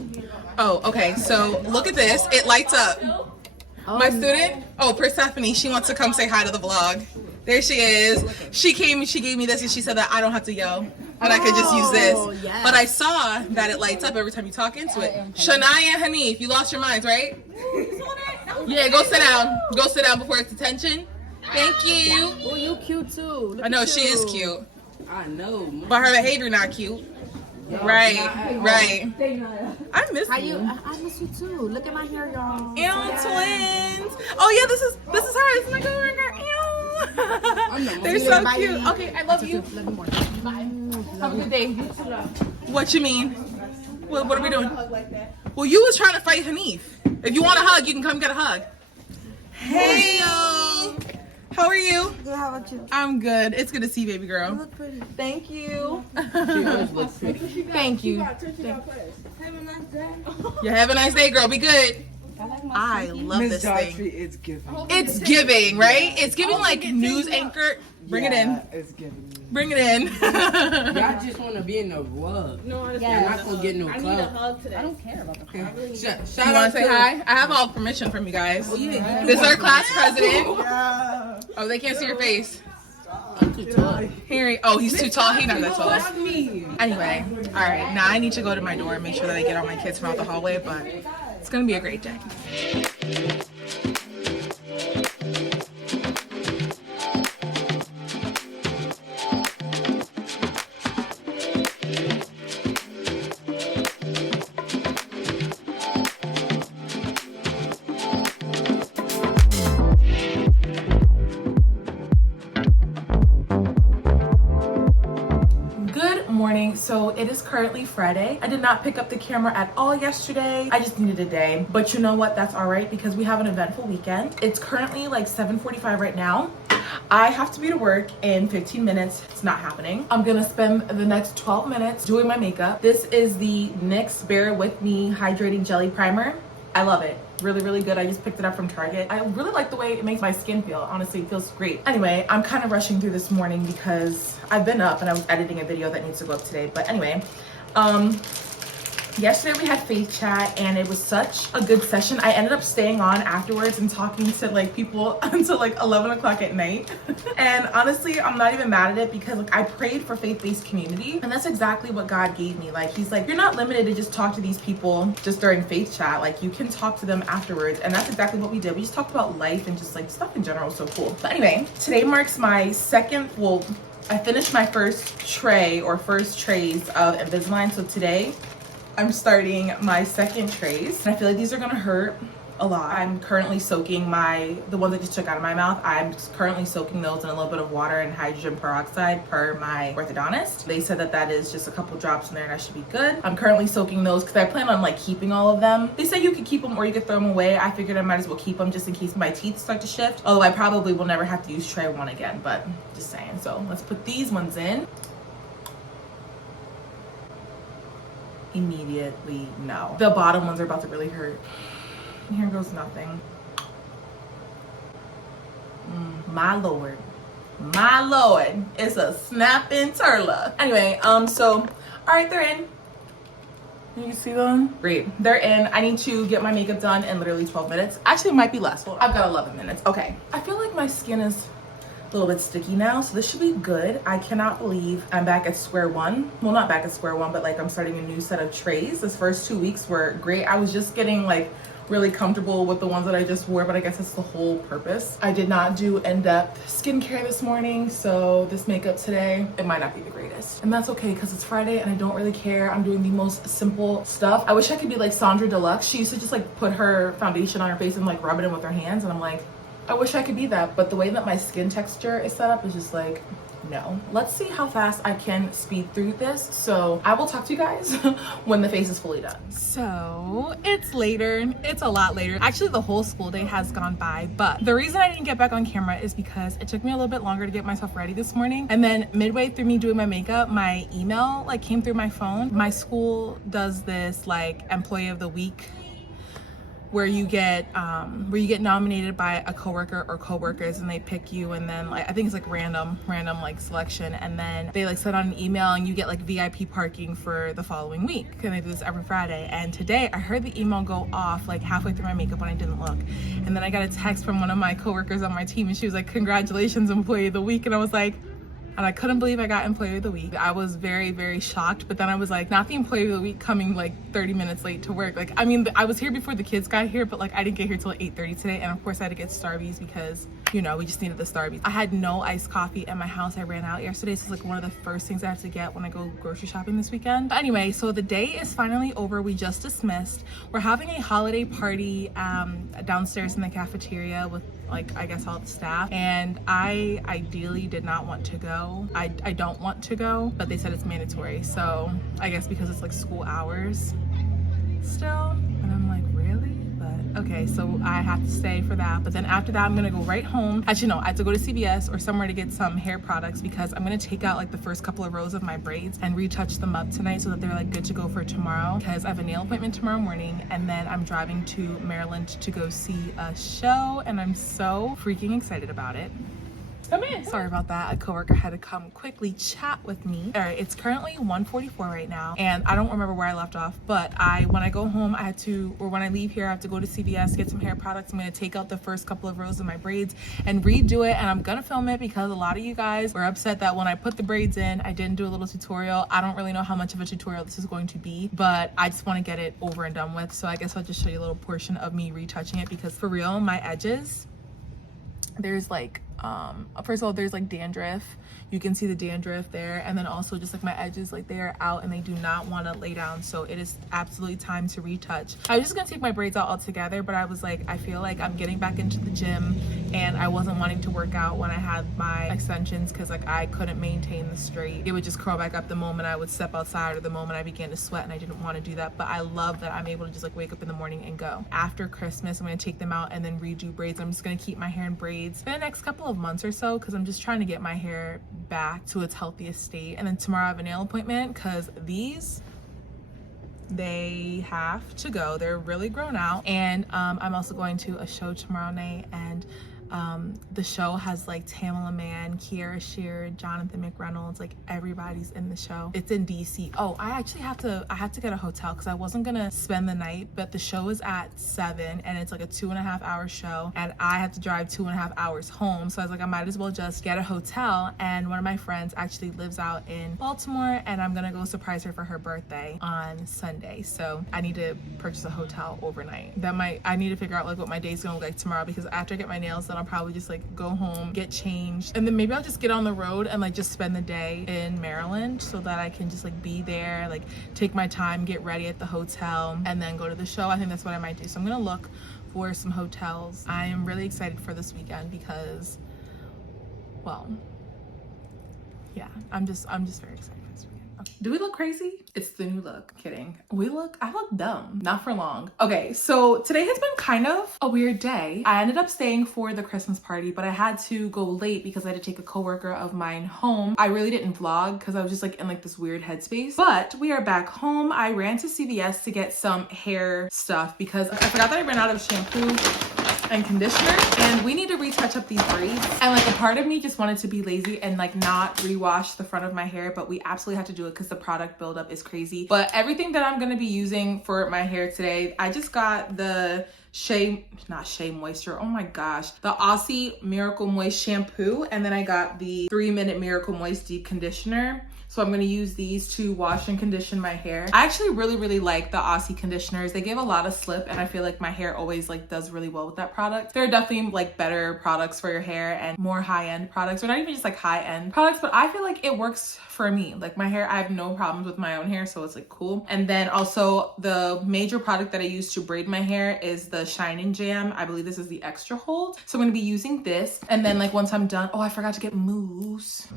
Oh, okay. So look at this. It lights up. My student, Persephone, she wants to come say hi to the vlog. There she is. She came and she gave me this and she said that I don't have to yell. And I could just use this. Yes. But I saw that it lights up every time you talk into it. Shania and Hanif, you lost your minds, right? Yeah, go sit down. Go sit down before it's attention. Thank you. Oh, you cute too. Look I know at she you. is cute. I know. But her behavior not cute. Right. I miss How you. I miss you too. Look at my hair, y'all. Ew, twins. Oh yeah, this is her. This is my coworker. Ew. They're so cute. Okay, I love you. Love you more. Bye. Have a good day. What you mean? What are we doing? Well, you was trying to fight Hanif. If you want a hug, you can come get a hug. Hey, how are you? Good, how about you? I'm good. It's good to see you, baby girl. You look pretty. Thank you. She always looks pretty. Thank you. Yeah, have a nice day, girl. Be good. I love this thing. It's giving. It's giving, right? It's giving like news anchor. Bring it in. It's giving. Bring it in. Y'all just want to be in the vlog. No, I'm not going to get no club. I need a hug today. I don't care about the club. You want to say hi? I have all permission from you guys. This is our class president. Oh, they can't see your face. I'm too tall. Harry. Oh, he's too tall. He's not that tall. Anyway, all right. Now I need to go to my door and make sure that I get all my kids from out the hallway, but it's going to be a great day. So it is currently Friday. I did not pick up the camera at all yesterday. I just needed a day. But you know what? That's all right because we have an eventful weekend. It's currently like 7:45 right now. I have to be to work in 15 minutes. It's not happening. I'm gonna spend the next 12 minutes doing my makeup. This is the NYX Bear With Me Hydrating Jelly Primer. I love it. Really, really good. I just picked it up from Target. I really like the way it makes my skin feel. Honestly, it feels great. Anyway, I'm kind of rushing through this morning because I've been up and I was editing a video that needs to go up today. But anyway, yesterday we had Faith Chat and it was such a good session. I ended up staying on afterwards and talking to like people until like 11 o'clock at night. And honestly, I'm not even mad at it because like I prayed for faith-based community and that's exactly what God gave me. Like he's like, you're not limited to just talk to these people just during Faith Chat. Like you can talk to them afterwards. And that's exactly what we did. We just talked about life and just like stuff in general. So cool. But anyway, today marks my second, well, I finished my first tray or first trays of Invisalign. So today I'm starting my second trays. And I feel like these are gonna hurt a lot. I'm currently soaking the ones I just took out of my mouth. I'm currently soaking those in a little bit of water and hydrogen peroxide per my orthodontist. They said that that is just a couple drops in there and I should be good. I'm currently soaking those because I plan on like keeping all of them. They said you could keep them or you could throw them away. I figured I might as well keep them just in case my teeth start to shift. Although I probably will never have to use tray one again, but just saying. So let's put these ones in. Immediately, no. The bottom ones are about to really hurt. Here goes nothing. My lord. My lord. It's a snapping turla. Anyway, so, all right, they're in. Can you see them? Great, they're in. I need to get my makeup done in literally 12 minutes. Actually, it might be less. I've got 11 minutes. Okay. I feel like my skin is a little bit sticky now, so this should be good. I cannot believe I'm back at square one. Well, not back at square one, but like I'm starting a new set of trays. This first 2 weeks were great. I was just getting like really comfortable with the ones that I just wore, but I guess that's the whole purpose. I did not do in-depth skincare this morning, so this makeup today, it might not be the greatest. And that's okay, because it's Friday and I don't really care. I'm doing the most simple stuff. I wish I could be like Sandra Deluxe. She used to just like put her foundation on her face and like rub it in with her hands, and I'm like, I wish I could be that, but the way that my skin texture is set up is just like, no. Let's see how fast I can speed through this. So I will talk to you guys when the face is fully done. So it's later. It's a lot later. Actually, the whole school day has gone by, but the reason I didn't get back on camera is because it took me a little bit longer to get myself ready this morning. And then midway through me doing my makeup, my email like came through my phone. My school does this like employee of the week where you get nominated by a coworker or coworkers, and they pick you, and then like I think it's like random like selection, and then they like send out an email and you get like VIP parking for the following week. And they do this every Friday. And today I heard the email go off like halfway through my makeup when I didn't look, and then I got a text from one of my coworkers on my team, and she was like, "Congratulations, Employee of the Week." And I was like, and I couldn't believe I got Employee of the Week. I was very, very shocked, but then I was like, not the Employee of the Week coming like 30 minutes late to work. Like, I mean, I was here before the kids got here, but like I didn't get here till 8:30 today. And of course I had to get Starbies because, you know, we just needed the Starbies. I had no iced coffee at my house. I ran out yesterday. So it's like one of the first things I have to get when I go grocery shopping this weekend. But anyway, so the day is finally over. We just dismissed. We're having a holiday party downstairs in the cafeteria with like, I guess all the staff. And I ideally did not want to go. I don't want to go, but they said it's mandatory. So I guess because it's like school hours still. And I'm like, really? But okay, so I have to stay for that. But then after that, I'm gonna go right home. Actually, no, I have to go to CVS or somewhere to get some hair products because I'm gonna take out like the first couple of rows of my braids and retouch them up tonight so that they're like good to go for tomorrow, because I have a nail appointment tomorrow morning, and then I'm driving to Maryland to go see a show, and I'm so freaking excited about it. Come in. Sorry about that. A coworker had to come quickly chat with me. All right, it's currently 1:44 right now, and I don't remember where I left off, but when I go home, when I leave here, I have to go to CVS, get some hair products. I'm gonna take out the first couple of rows of my braids and redo it, and I'm gonna film it because a lot of you guys were upset that when I put the braids in, I didn't do a little tutorial. I don't really know how much of a tutorial this is going to be, but I just want to get it over and done with. So I guess I'll just show you a little portion of me retouching it, because for real, my edges, there's like first of all, there's like dandruff. You can see the dandruff there, and then also just like my edges, like they are out and they do not want to lay down. So it is absolutely time to retouch. I was just gonna take my braids out altogether, but I was like, I feel like I'm getting back into the gym, and I wasn't wanting to work out when I had my extensions because like I couldn't maintain the straight. It would just curl back up the moment I would step outside or the moment I began to sweat, and I didn't want to do that. But I love that I'm able to just like wake up in the morning and go. After Christmas, I'm gonna take them out and then redo braids. I'm just gonna keep my hair in braids for the next couple of months or so, because I'm just trying to get my hair back to its healthiest state. And then tomorrow I have a nail appointment because these, they have to go. They're really grown out. And I'm also going to a show tomorrow night, and the show has like Tamala Mann, Kiara Shear, Jonathan McReynolds, like everybody's in the show. It's in DC. Oh, I have to get a hotel because I wasn't gonna spend the night, but the show is at 7 and it's like a 2.5 hour show, and I have to drive 2.5 hours home. So I was like, I might as well just get a hotel. And one of my friends actually lives out in Baltimore, and I'm gonna go surprise her for her birthday on Sunday. So I need to purchase a hotel overnight. I need to figure out like what my day's gonna look like tomorrow, because after I get my nails done, I'll probably just like go home, get changed, and then maybe I'll just get on the road and like just spend the day in Maryland so that I can just like be there, like take my time, get ready at the hotel, and then go to the show. I think that's what I might do. So I'm gonna look for some hotels. I am really excited for this weekend because, well, yeah, I'm just very excited for this weekend. Okay. Do we look crazy? It's the new look. Kidding. I look dumb. Not for long. Okay, so today has been kind of a weird day. I ended up staying for the Christmas party, but I had to go late because I had to take a coworker of mine home. I really didn't vlog because I was just like in like this weird headspace. But we are back home. I ran to CVS to get some hair stuff because I forgot that I ran out of shampoo and conditioner, and we need to retouch up these braids. And like a part of me just wanted to be lazy and like not rewash the front of my hair, but we absolutely have to do it because the product buildup is crazy. But everything that I'm gonna be using for my hair today, I just got the not Shea Moisture, oh my gosh, the Aussie Miracle Moist shampoo, and then I got the 3-minute Miracle Moist deep conditioner. So I'm gonna use these to wash and condition my hair. I actually really like the Aussie conditioners. They give a lot of slip, and I feel like my hair always like does really well with that product. There are definitely like better products for your hair and more high-end products, or not even just like high-end products, but I feel like it works for me. Like my hair, I have no problems with my own hair, so it's like cool. And then also the major product that I use to braid my hair is the Shining Jam. I believe this is the extra hold. So I'm gonna be using this. And then like once I'm done, oh, I forgot to get mousse.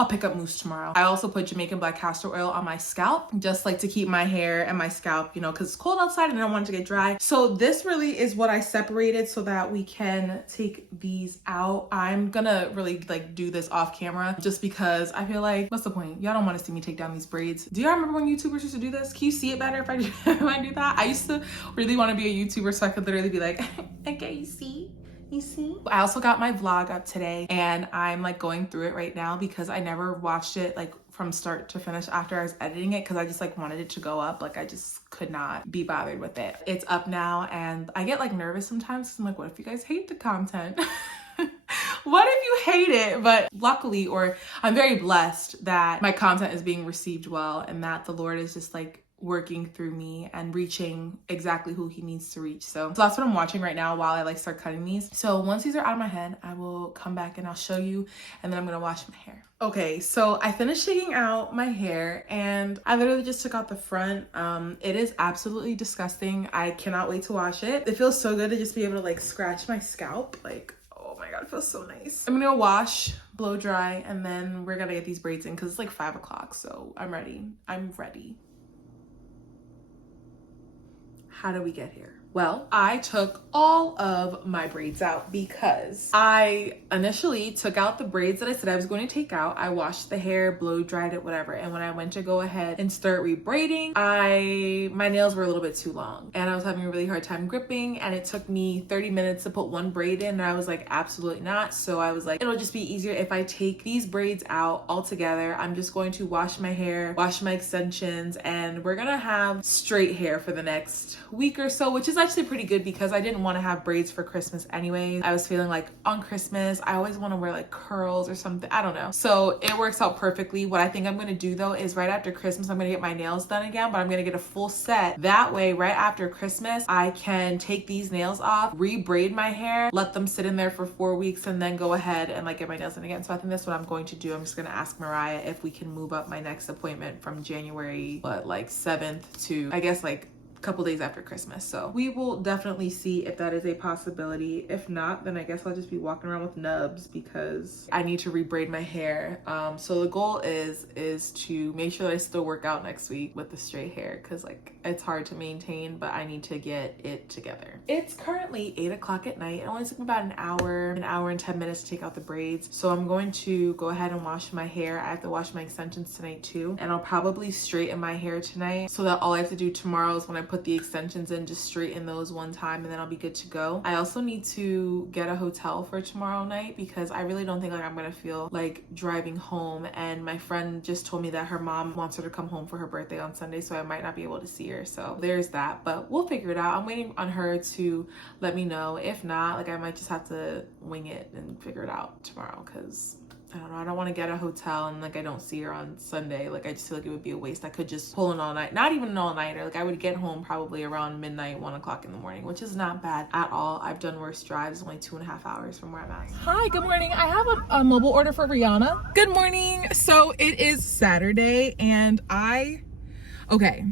I'll pick up mousse tomorrow. I also put Jamaican black castor oil on my scalp, just like to keep my hair and my scalp, you know, because it's cold outside and I don't want it to get dry. So this really is what I separated so that we can take these out. I'm gonna really like do this off camera just because I feel like, what's the point? Y'all don't want to see me take down these braids. Do y'all remember when YouTubers used to do this? Can you see it better if I do, if I do that? I used to really want to be a YouTuber so I could literally be like, okay, you see? You see? I also got my vlog up today and I'm like going through it right now because I never watched it like from start to finish after I was editing it because I just like wanted it to go up. Like I just could not be bothered with it. It's up now and I get like nervous sometimes because I'm like, what if you guys hate the content? What if you hate it? But luckily, or I'm very blessed that my content is being received well and that the Lord is just like working through me and reaching exactly who he needs to reach. So that's what I'm watching right now while I like start cutting these. So once these are out of my head, I will come back and I'll show you, and then I'm gonna wash my hair. Okay, so I finished taking out my hair and I literally just took out the front. It is absolutely disgusting. I cannot wait to wash it. It feels so good to just be able to like scratch my scalp. Like, oh my God, it feels so nice. I'm gonna wash, blow dry, and then we're gonna get these braids in because it's like 5 o'clock. So I'm ready. I'm ready. How did we get here? Well, I took all of my braids out because I initially took out the braids that I said I was going to take out. I washed the hair, blow dried it, whatever. And when I went to go ahead and start rebraiding, my nails were a little bit too long and I was having a really hard time gripping, and it took me 30 minutes to put one braid in, and I was like, absolutely not. So I was like, it'll just be easier if I take these braids out altogether. I'm just going to wash my hair, wash my extensions, and we're gonna have straight hair for the next week or so, which is actually pretty good because I didn't want to have braids for Christmas anyways. I was feeling like on Christmas I always want to wear like curls or something, I don't know. So it works out perfectly. What I think I'm going to do though is right after Christmas I'm going to get my nails done again, but I'm going to get a full set. That way right after Christmas I can take these nails off, re-braid my hair, let them sit in there for 4 weeks, and then go ahead and like get my nails done again. So I think that's what I'm going to do. I'm just going to ask Mariah if we can move up my next appointment from January 7th to I guess like couple days after Christmas. So we will definitely see if that is a possibility. If not, then I guess I'll just be walking around with nubs because I need to rebraid my hair. So the goal is to make sure that I still work out next week with the straight hair because like it's hard to maintain, but I need to get it together. It's currently 8 o'clock at night. It only took me about an hour and 10 minutes to take out the braids. So I'm going to go ahead and wash my hair. I have to wash my extensions tonight too, and I'll probably straighten my hair tonight so that all I have to do tomorrow is when I put the extensions in, just straighten those one time and then I'll be good to go. I also need to get a hotel for tomorrow night because I really don't think like I'm gonna feel like driving home, and my friend just told me that her mom wants her to come home for her birthday on Sunday, so I might not be able to see her. So there's that, but we'll figure it out. I'm waiting on her to let me know. If not, like I might just have to wing it and figure it out tomorrow because I don't know, I don't want to get a hotel and like I don't see her on Sunday. Like I just feel like it would be a waste. I could just pull an all night, not even an all nighter. Like I would get home probably around midnight, 1 o'clock in the morning, which is not bad at all. I've done worse drives, only 2.5 hours from where I'm at. Hi, good morning. I have a mobile order for Rihanna. Good morning. So it is Saturday and okay.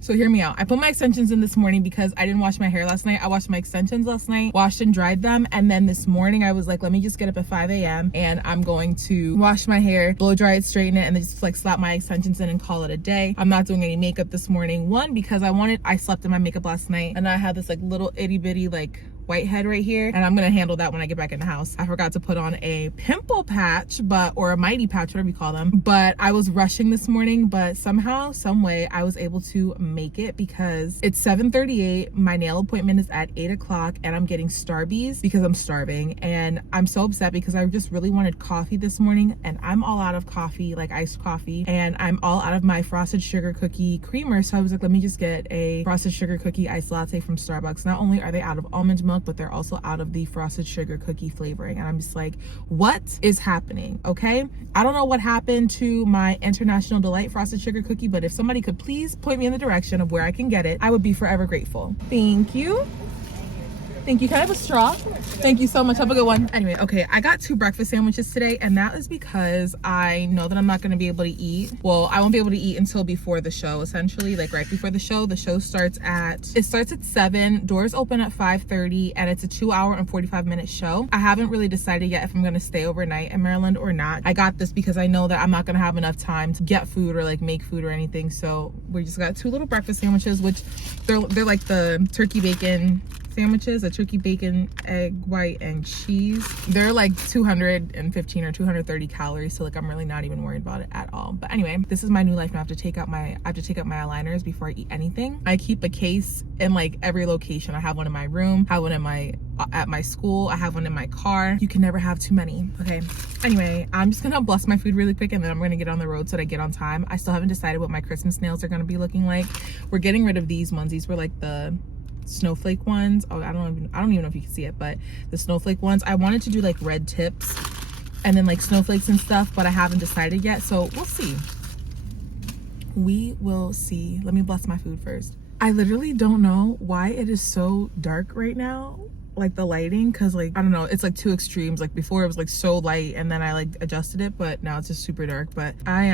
So hear me out. I put my extensions in this morning because I didn't wash my hair last night. I washed my extensions last night, washed and dried them. And then this morning I was like, let me just get up at 5 a.m. and I'm going to wash my hair, blow dry it, straighten it, and then just like slap my extensions in and call it a day. I'm not doing any makeup this morning. One, because I slept in my makeup last night and I had this like little itty bitty like whitehead right here, and I'm gonna handle that when I get back in the house. I forgot to put on a pimple patch, or a mighty patch, whatever you call them, but I was rushing this morning, but somehow, some way I was able to make it because it's 7:38. My nail appointment is at 8 o'clock and I'm getting Starbies because I'm starving, and I'm so upset because I just really wanted coffee this morning and I'm all out of coffee, like iced coffee, and I'm all out of my frosted sugar cookie creamer. So I was like, let me just get a frosted sugar cookie iced latte from Starbucks. Not only are they out of almond milk, but they're also out of the frosted sugar cookie flavoring, and I'm just like, what is happening? Okay, I don't know what happened to my International Delight frosted sugar cookie, but if somebody could please point me in the direction of where I can get it, I would be forever grateful. Thank you. Thank you. Can I have a straw? Thank you so much. Have a good one. Anyway, okay, I got 2 breakfast sandwiches today, and that is because I know that I'm not going to be able to eat. Well, I won't be able to eat until before the show, essentially, like right before the show. The show starts at 7. Doors open at 5:30, and it's a 2-hour and 45-minute show. I haven't really decided yet if I'm going to stay overnight in Maryland or not. I got this because I know that I'm not going to have enough time to get food or like make food or anything. So we just got 2 little breakfast sandwiches, which they're like the turkey bacon sandwiches, a turkey bacon, egg white, and cheese. They're like 215 or 230 calories, so like I'm really not even worried about it at all. But anyway, this is my new life now. I have to take out my aligners before I eat anything. I keep a case in like every location. I have one in my room, I have one in at my school, I have one in my car. You can never have too many. Okay, anyway, I'm just gonna bless my food really quick, and then I'm gonna get on the road so that I get on time. I still haven't decided what my Christmas nails are gonna be looking like. We're getting rid of these ones. These were like the snowflake ones. Oh, I don't even know if you can see it, but the snowflake ones, I wanted to do like red tips and then like snowflakes and stuff, but I haven't decided yet, so we'll see. We will see. Let me bless my food first. I literally don't know why it is so dark right now, like the lighting, because like I don't know, it's like 2 extremes. Like before it was like so light, and then I like adjusted it, but now it's just super dark. But I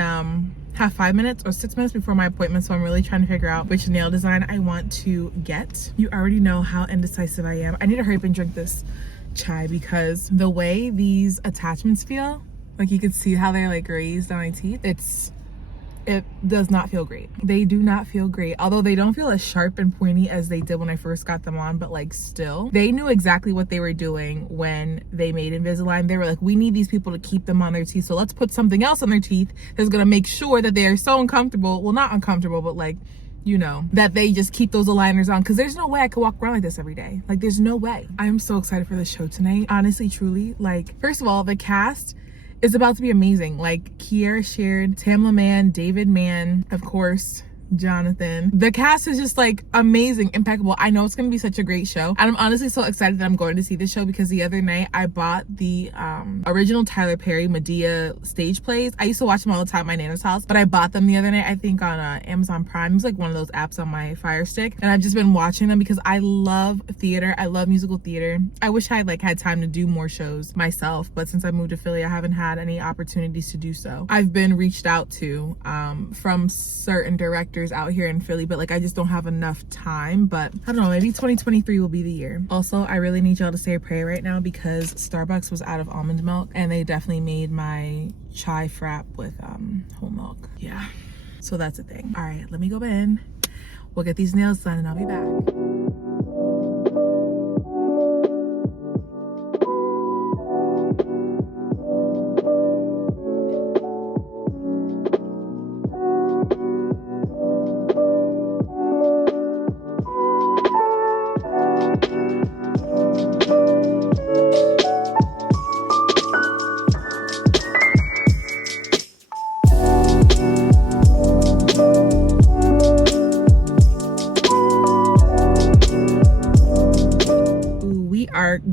have 5 minutes or 6 minutes before my appointment, so I'm really trying to figure out which nail design I want to get. You already know how indecisive I am. I need to hurry up and drink this chai because the way these attachments feel, like you can see how they're like raised on my teeth, it does not feel great. They do not feel great, although they don't feel as sharp and pointy as they did when I first got them on, but like still, they knew exactly what they were doing when they made Invisalign. They were like, we need these people to keep them on their teeth, so let's put something else on their teeth that's gonna make sure that they are so uncomfortable, well, not uncomfortable, but like, you know, that they just keep those aligners on, because there's no way I could walk around like this every day. Like there's no way. I am so excited for the show tonight, honestly, truly. Like, first of all, the cast is about to be amazing. Like Kiera Sheard, Tamla Mann, David Mann, of course, Jonathan. The cast is just like amazing, impeccable. I know it's gonna be such a great show, and I'm honestly so excited that I'm going to see this show because the other night I bought the original Tyler Perry Medea stage plays. I used to watch them all the time at my Nana's house, but I bought them the other night, I think on Amazon Prime. It's like one of those apps on my Fire Stick, and I've just been watching them because I love theater. I love musical theater. I wish I had like had time to do more shows myself, but since I moved to Philly, I haven't had any opportunities to do so. I've been reached out to from certain directors out here in Philly, but like I just don't have enough time. But I don't know, maybe 2023 will be the year. Also, I really need y'all to say a prayer right now because Starbucks was out of almond milk, and they definitely made my chai frap with whole milk. Yeah, so that's a thing. All right, let me go in, we'll get these nails done, and I'll be back.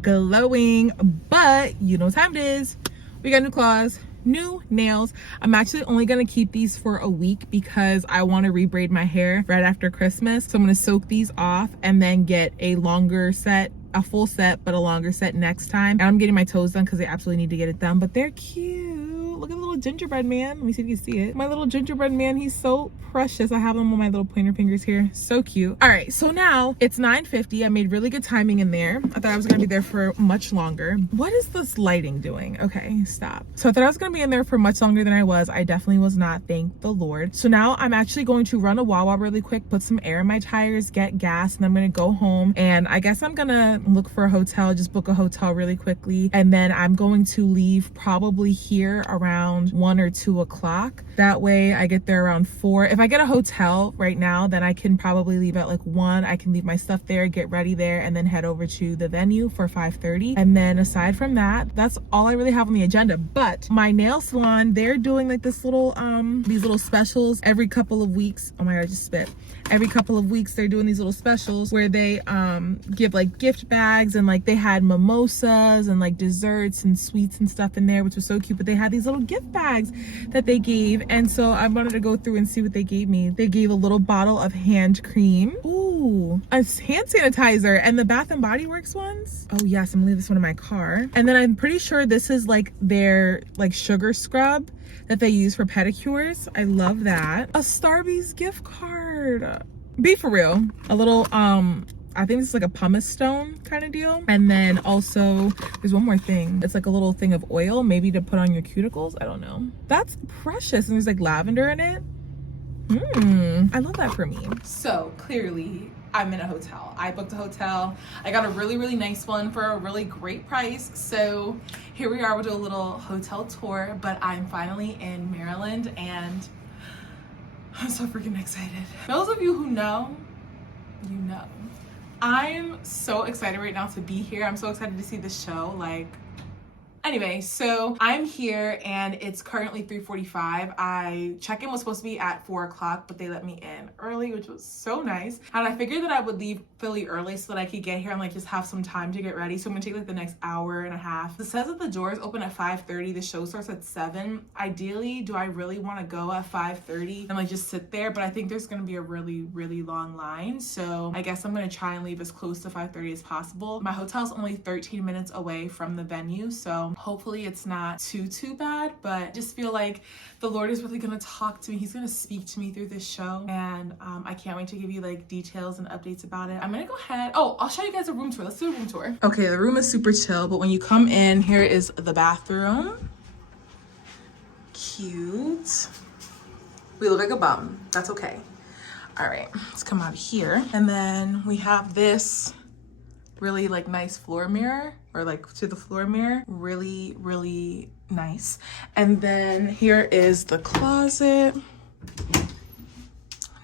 Glowing, but you know what time it is. We got new claws, new nails. I'm actually only gonna keep these for a week because I want to rebraid my hair right after Christmas, so I'm gonna soak these off and then get a longer set, a full set, but a longer set next time. And I'm getting my toes done because I absolutely need to get it done, but they're cute. Look at the little gingerbread man. Let me see if you can see it. My little gingerbread man, he's so precious. I have him on my little pointer fingers here. So cute. All right, so now it's 9:50. I made really good timing in there. I thought I was gonna be there for much longer. What is this lighting doing? Okay, stop. So I thought I was gonna be in there for much longer than I was. I definitely was not, thank the Lord. So now I'm actually going to run a Wawa really quick, put some air in my tires, get gas, and I'm gonna go home. And I guess I'm gonna look for a hotel, just book a hotel really quickly. And then I'm going to leave probably here around 1 or 2 o'clock. That way I get there around 4. If I get a hotel right now, then I can probably leave at like 1. I can leave my stuff there, get ready there, and then head over to the venue for 5:30. And then aside from that, that's all I really have on the agenda. But my nail salon, they're doing like this little these little specials every couple of weeks. Oh my god, I just spit. Every couple of weeks they're doing these little specials where they give like gift bags, and like they had mimosas and like desserts and sweets and stuff in there, which was so cute. But they had these little gift bags that they gave. And so I wanted to go through and see what they gave me. They gave a little bottle of hand cream. Ooh, a hand sanitizer, and the Bath and Body Works ones. Oh yes, I'm gonna leave this one in my car. And then I'm pretty sure this is like their like sugar scrub that they use for pedicures. I love that. A Starbies gift card. Be for real. A little I think this is like a pumice stone kind of deal. And then also there's one more thing. It's like a little thing of oil, maybe to put on your cuticles. I don't know. That's precious. And there's like lavender in it. I love that for me. So clearly I'm in a hotel. I booked a hotel. I got a really, really nice one for a really great price. So here we are, we'll do a little hotel tour, but I'm finally in Maryland and I'm so freaking excited. Those of you who know, you know. I'm so excited right now to be here. I'm so excited to see the show. Like, anyway, so I'm here and it's currently 3:45. Check-in was supposed to be at 4 o'clock, but they let me in early, which was so nice. And I figured that I would leave Philly early so that I could get here and like just have some time to get ready. So I'm gonna take like the next hour and a half. It says that the doors open at 5:30. The show starts at 7. Ideally, do I really want to go at 5:30 and like just sit there? But I think there's gonna be a really, really long line. So I guess I'm gonna try and leave as close to 5:30 as possible. My hotel's only 13 minutes away from the venue, so hopefully it's not too bad, but I just feel like the Lord is really gonna talk to me. He's gonna speak to me through this show, and I can't wait to give you like details and updates about it. I'm gonna go ahead. Oh, I'll show you guys a room tour. Let's do a room tour. Okay, the room is super chill, but when you come in, here is the bathroom. Cute. We look like a bum. That's okay. All right, let's come out of here. And then we have this really like nice floor mirror, or like to the floor mirror. Really, really nice. And then here is the closet.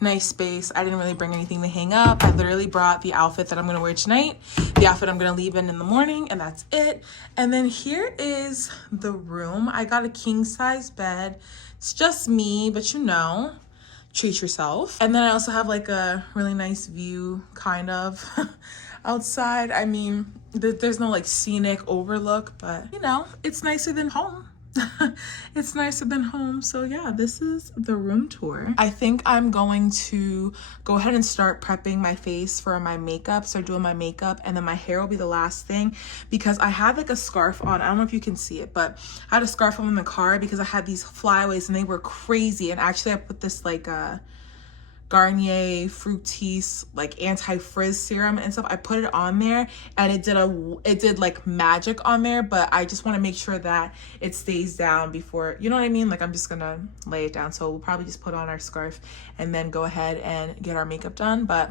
Nice space. I didn't really bring anything to hang up. I literally brought the outfit that I'm gonna wear tonight, the outfit I'm gonna leave in the morning, and that's it. And then here is the room. I got a king size bed. It's just me, but you know, treat yourself. And then I also have like a really nice view kind of outside. I mean, there's no like scenic overlook, but you know, it's nicer than home. It's nicer than home. So yeah, this is the room tour. I think I'm going to go ahead and start prepping my face for my makeup, start doing my makeup, and then my hair will be the last thing, because I had like a scarf on. I don't know if you can see it, but I had a scarf on in the car because I had these flyaways and they were crazy. And actually I put this like Garnier Fructis like anti-frizz serum and stuff. I put it on there and it did like magic on there, but I just want to make sure that it stays down before, you know what I mean? Like I'm just gonna lay it down. So we'll probably just put on our scarf and then go ahead and get our makeup done, but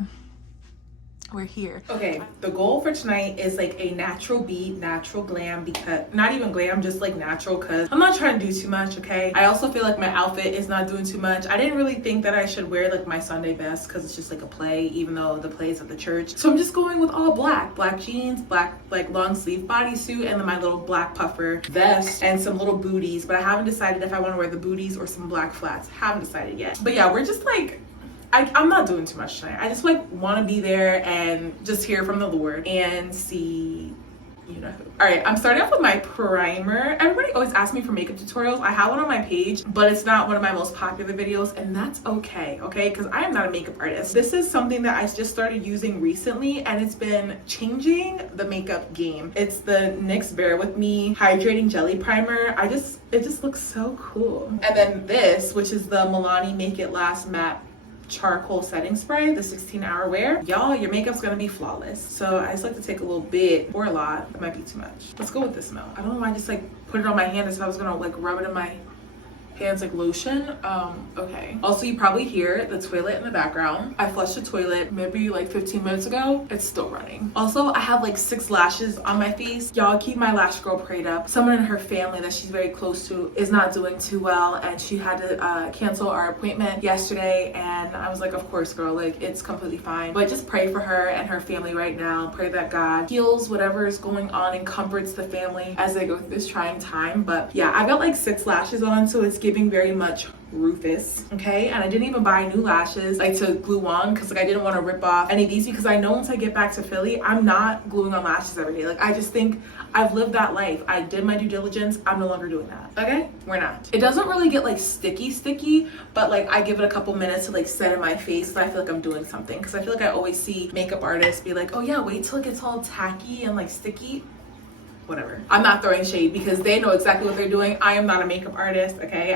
we're here. Okay, the goal for tonight is like a natural beat, natural glam, because not even glam, just like natural, because I'm not trying to do too much. Okay, I also feel like my outfit is not doing too much. I didn't really think that I should wear like my Sunday best because it's just like a play, even though the play is at the church. So I'm just going with all black jeans, black like long sleeve bodysuit, and then my little black puffer vest and some little booties. But I haven't decided if I want to wear the booties or some black flats. Haven't decided yet. But yeah, we're just like, I'm not doing too much tonight. I just like want to be there and just hear from the Lord and see, you know who. All right, I'm starting off with my primer. Everybody always asks me for makeup tutorials. I have one on my page, but it's not one of my most popular videos, and that's okay, because I am not a makeup artist. This is something that I just started using recently, and it's been changing the makeup game. It's the NYX Bear With Me Hydrating Jelly Primer. It just looks so cool. And then this, which is the Milani Make It Last Matte Charcoal Setting Spray, the 16-hour wear. Y'all, your makeup's gonna be flawless. So I just like to take a little bit or a lot. It might be too much. Let's go with this now. I don't know why I just like put it on my hand as if I was gonna like rub it in my hands like lotion. Okay. Also, you probably hear the toilet in the background. I flushed the toilet maybe like 15 minutes ago. It's still running. Also, I have like 6 lashes on my face. Y'all, keep my lash girl prayed up. Someone in her family that she's very close to is not doing too well, and she had to cancel our appointment yesterday, and I was like, of course, girl, like it's completely fine. But just pray for her and her family right now. Pray that God heals whatever is going on and comforts the family as they go through this trying time. But yeah, I've got like 6 lashes on, so it's giving very much Rufus, okay? And I didn't even buy new lashes like to glue on because like I didn't want to rip off any of these, because I know once I get back to Philly, I'm not gluing on lashes every day. Like I just think I've lived that life. I did my due diligence. I'm no longer doing that, okay? We're not. It doesn't really get like sticky, but like I give it a couple minutes to like set in my face, so I feel like I'm doing something, because I feel like I always see makeup artists be like, oh yeah, wait till it gets all tacky and like sticky. Whatever. I'm not throwing shade because they know exactly what they're doing. I am not a makeup artist, okay?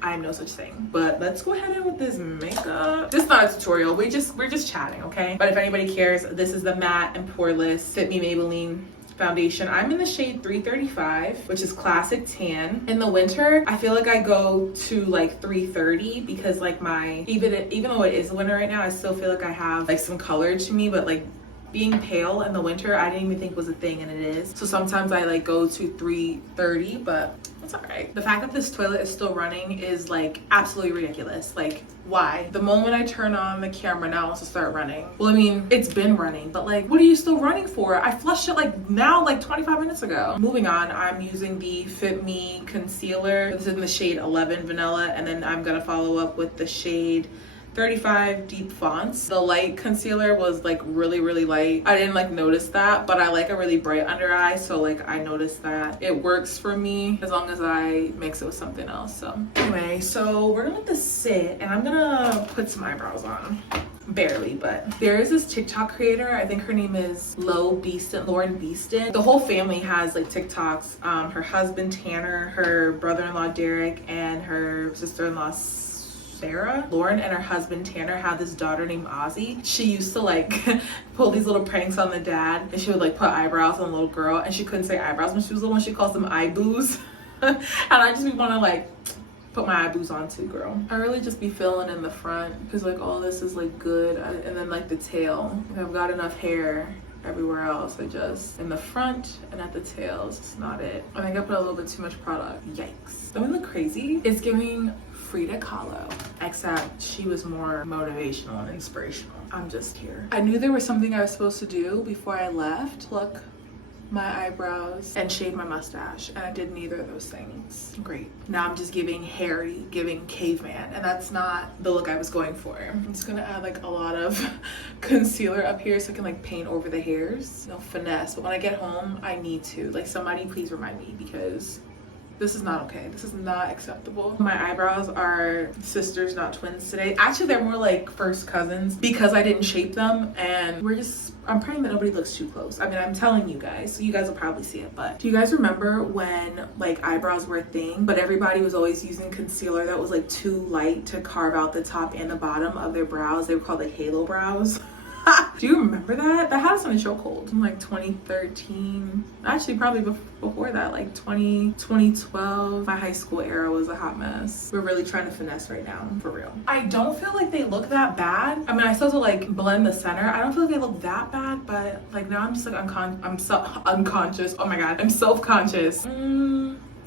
I am no such thing. But let's go ahead and with this makeup. This is not a tutorial. We're just chatting, okay? But if anybody cares, this is the matte and poreless Fit Me Maybelline foundation. I'm in the shade 335, which is classic tan. In the winter, I feel like I go to like 330 because like even though it is winter right now, I still feel like I have like some color to me, but like being pale in the winter, I didn't even think was a thing, and it is. So sometimes I like go to 330, but it's all right. The fact that this toilet is still running is like absolutely ridiculous. Like, why? The moment I turn on the camera, now it wants to start running. Well, I mean, it's been running, but like, what are you still running for? I flushed it like now, like 25 minutes ago. Moving on, I'm using the Fit Me concealer. This is in the shade 11 Vanilla, and then I'm gonna follow up with the shade 35 Deep Fonts. The light concealer was like really light. I didn't like notice that, but I like a really bright under eye, so like I noticed that it works for me as long as I mix it with something else. So anyway, so we're gonna let this sit, and I'm gonna put some eyebrows on. Barely, but there is this TikTok creator, I think her name is Lauren Beeston. The whole family has like TikToks. Her husband Tanner, her brother-in-law Derek, and her sister-in-law Sarah. Lauren and her husband Tanner had this daughter named Ozzy. She used to like pull these little pranks on the dad, and she would like put eyebrows on the little girl, and she couldn't say eyebrows when she was little, and she calls them eye boos. And I just want to like put my eye boos on too, girl. I really just be filling in the front because like all this is like good, and then like the tail, I've got enough hair everywhere else. I just in the front and at the tails, it's not it. I think I put a little bit too much product. Yikes. Don't we look crazy? It's giving Frida Kahlo, except she was more motivational and inspirational. I'm just here. I knew there was something I was supposed to do before I left. Pluck my eyebrows and shave my mustache, and I did neither of those things. Great. Now I'm just giving hairy, giving caveman, and that's not the look I was going for. I'm just gonna add like a lot of concealer up here so I can like paint over the hairs. No finesse, but when I get home, I need to. Like, somebody please remind me, because this is not okay. This is not acceptable. My eyebrows are sisters, not twins today. Actually, they're more like first cousins because I didn't shape them, and I'm praying that nobody looks too close. I mean, I'm telling you guys, so you guys will probably see it, but do you guys remember when like eyebrows were a thing, but everybody was always using concealer that was like too light to carve out the top and the bottom of their brows? They were called like halo brows. Do you remember that? That had us on a chokehold in like 2013. Actually, probably before that, like 2012. My high school era was a hot mess. We're really trying to finesse right now, for real. I don't feel like they look that bad. I mean, I still have to like blend the center. I don't feel like they look that bad, but like now I'm just like unconscious. Oh my God, I'm self-conscious.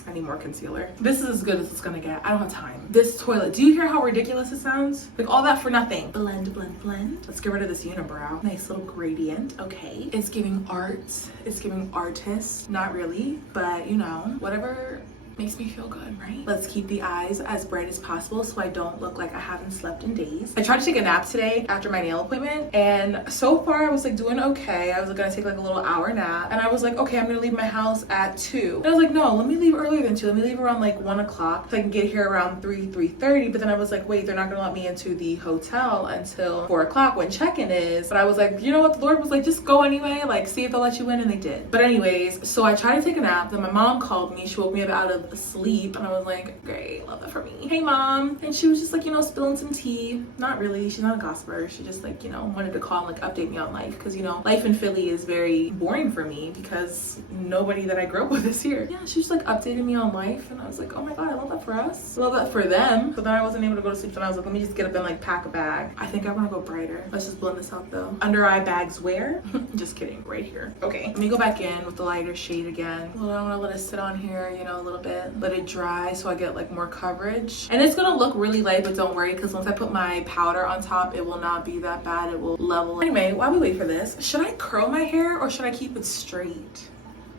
I need more concealer. This is as good as it's gonna get. I don't have time. This toilet, do you hear how ridiculous it sounds? Like all that for nothing. Blend, blend, blend. Let's get rid of this unibrow. Nice little gradient, okay. It's giving art, it's giving artist. Not really, but you know, whatever makes me feel good, right? Let's keep the eyes as bright as possible so I don't look like I haven't slept in days. I tried to take a nap today after my nail appointment, and so far I was like doing okay. I was gonna take like a little hour nap, and I was like, okay, I'm gonna leave my house at 2. And I was like, no, let me leave earlier than 2. Let me leave around like 1 o'clock so I can get here around 3:30. But then I was like, wait, they're not gonna let me into the hotel until 4 o'clock when check-in is. But I was like, you know what? The Lord was like, just go anyway, like see if they'll let you in, and they did. But anyways, so I tried to take a nap. Then my mom called me. She woke me up out of sleep, and I was like, great, love that for me. Hey mom. And she was just like, you know, spilling some tea. Not really, she's not a gossiper. She just like, you know, wanted to call and like update me on life, because you know, life in Philly is very boring for me because nobody that I grew up with is here. Yeah, she just like updated me on life, and I was like, oh my God, I love that for us. I love that for them. So then I wasn't able to go to sleep, so I was like, let me just get up and like pack a bag. I think I want to go brighter. Let's just blend this out though. Under eye bags where? Just kidding, right here. Okay, let me go back in with the lighter shade again. Well, I want to let it sit on here, you know, a little bit, let it dry so I get like more coverage. And it's gonna look really light, but don't worry, because once I put my powder on top, it will not be that bad. It will level. Anyway, while we wait for this, should I curl my hair or should I keep it straight?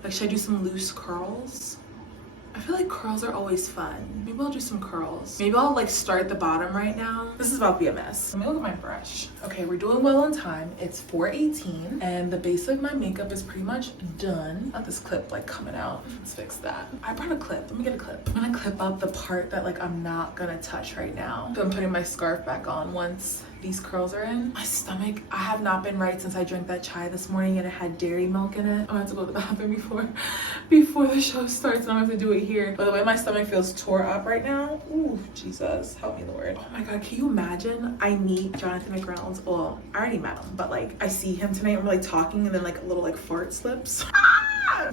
Like, should I do some loose curls? I feel like curls are always fun. Maybe I'll do some curls. Maybe I'll like start at the bottom right now. This is about to be a mess. Let me look at my brush. Okay, we're doing well on time. It's 4:18 and the base of my makeup is pretty much done. Not this clip like coming out. Let's fix that. I brought a clip. Let me get a clip. I'm gonna clip up the part that like I'm not gonna touch right now. So I'm putting my scarf back on once these curls are in. My stomach, I have not been right since I drank that chai this morning and it had dairy milk in it. I'm gonna have to go to the bathroom before the show starts. I'm gonna have to do it here. But the way my stomach feels tore up right now, ooh, Jesus, help me, Lord. Oh my God, can you imagine? I meet Jonathan McReynolds. Well, I already met him, but like I see him tonight and we're like talking and then like a little like fart slips.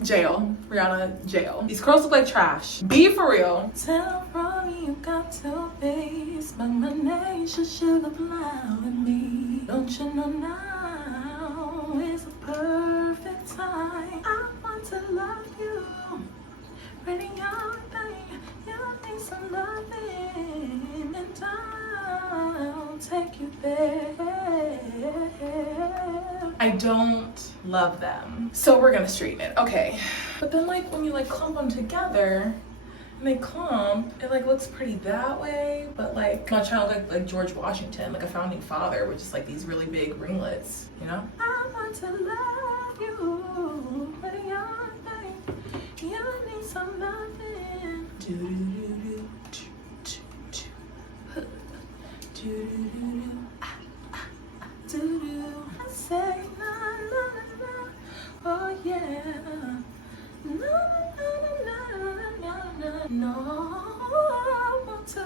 Jail. Rihanna, jail. These curls look like trash. Be for real. Tell Ronnie you got to face my money, sugar fly with me. Don't you know now is a perfect time. I want to love you. Ready your thing. You need some loving. And I'll take you there. I don't love them. So we're gonna straighten it. Okay. But then like when you like clump them together, and they clump, it like looks pretty that way, but like I'm not trying to look like George Washington, like a founding father with just like these really big ringlets, you know? I want to love you, but you're thing, you need some loving. Do do do do do do do do do. I say na na na na, oh yeah, na na na na na. No, I want to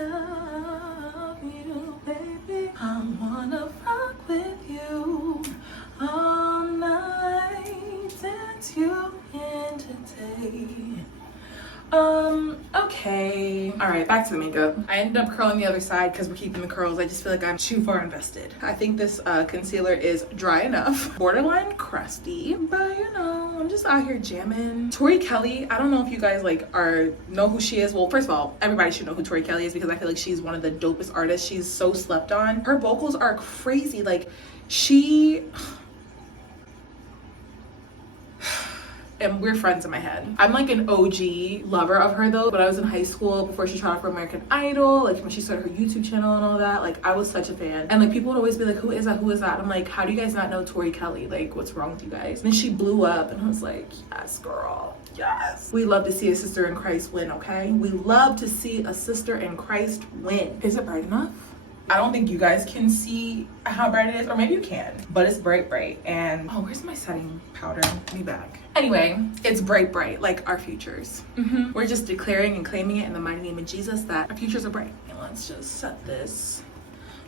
love you, baby. I wanna rock with you all night, dance you in today. Okay. All right, back to the makeup. I ended up curling the other side because we're keeping the curls. I just feel like I'm too far invested. I think this concealer is dry enough. Borderline crusty, but you know, I'm just out here jamming. Tori Kelly, I don't know if you guys like know who she is. Well, first of all, everybody should know who Tori Kelly is because I feel like she's one of the dopest artists. She's so slept on. Her vocals are crazy. Like and we're friends in my head. I'm like an OG lover of her though. When I was in high school, before she tried out for American Idol, like when she started her YouTube channel and all that, like I was such a fan. And like people would always be like, who is that? Who is that? I'm like, how do you guys not know Tori Kelly? Like what's wrong with you guys? And then she blew up and I was like, yes, girl, yes. We love to see a sister in Christ win, okay? We love to see a sister in Christ win. Is it bright enough? I don't think you guys can see how bright it is, or maybe you can, but it's bright. And oh, where's my setting powder? Be back. Anyway, it's bright, like our futures. We're just declaring and claiming it in the mighty name of Jesus that our futures are bright. And let's just set this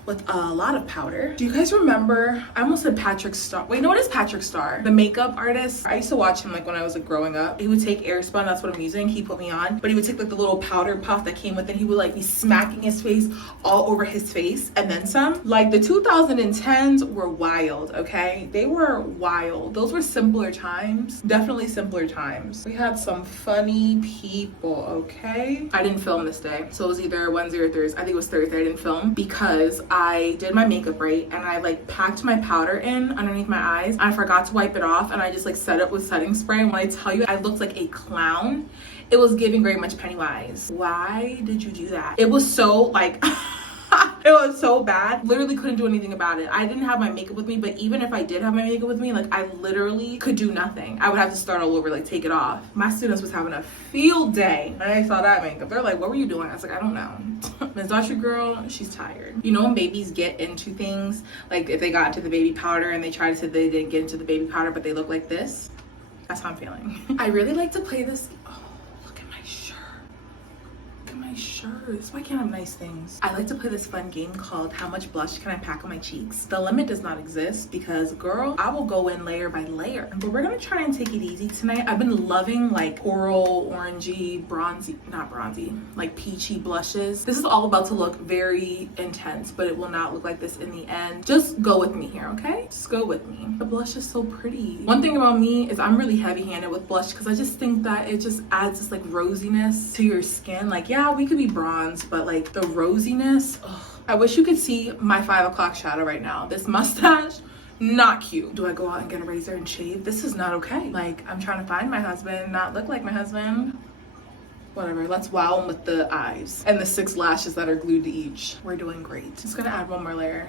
with a lot of powder. Do you guys remember, I almost said Patrick Star. Wait, no, it is Patrick Star, the makeup artist. I used to watch him like when I was like growing up. He would take Airspun, that's what I'm using, he put me on, but he would take like the little powder puff that came with it. He would like be smacking his face all over his face and then some. Like the 2010s were wild, okay? They were wild. Those were simpler times, definitely simpler times. We had some funny people, okay? I didn't film this day, so it was either Wednesday or Thursday. I think it was Thursday I didn't film because I did my makeup right and I like packed my powder in underneath my eyes. I forgot to wipe it off and I just like set it with setting spray. And when I tell you I looked like a clown, it was giving very much Pennywise. Why did you do that? It was so like it was so bad. Literally couldn't do anything about it. I didn't have my makeup with me, but even if I did have my makeup with me, like I literally could do nothing. I would have to start all over, like take it off. My students was having a field day when I saw that makeup. They're like, what were you doing? I was like, I don't know. Ms. Daughtry girl, she's tired. You know when babies get into things, like if they got into the baby powder and they try to say they didn't get into the baby powder, but they look like this? That's how I'm feeling. I really like to play this. Shirts. Why can't I have nice things? I like to play this fun game called How Much Blush Can I Pack on My Cheeks? The limit does not exist because girl, I will go in layer by layer. But we're gonna try and take it easy tonight. I've been loving like coral, orangey, bronzy, not bronzy, like peachy blushes. This is all about to look very intense, but it will not look like this in the end. Just go with me here, okay? Just go with me. The blush is so pretty. One thing about me is I'm really heavy-handed with blush because I just think that it just adds this like rosiness to your skin. Like, yeah, we could be bronze, but like the rosiness, ugh. I wish you could see my 5 o'clock shadow right now. This mustache, not cute. Do I go out and get a razor and shave? This is not okay. Like, I'm trying to find my husband, not look like my husband. Whatever, let's wow them with the eyes and the 6 lashes that are glued to each. We're doing great. Just gonna add one more layer.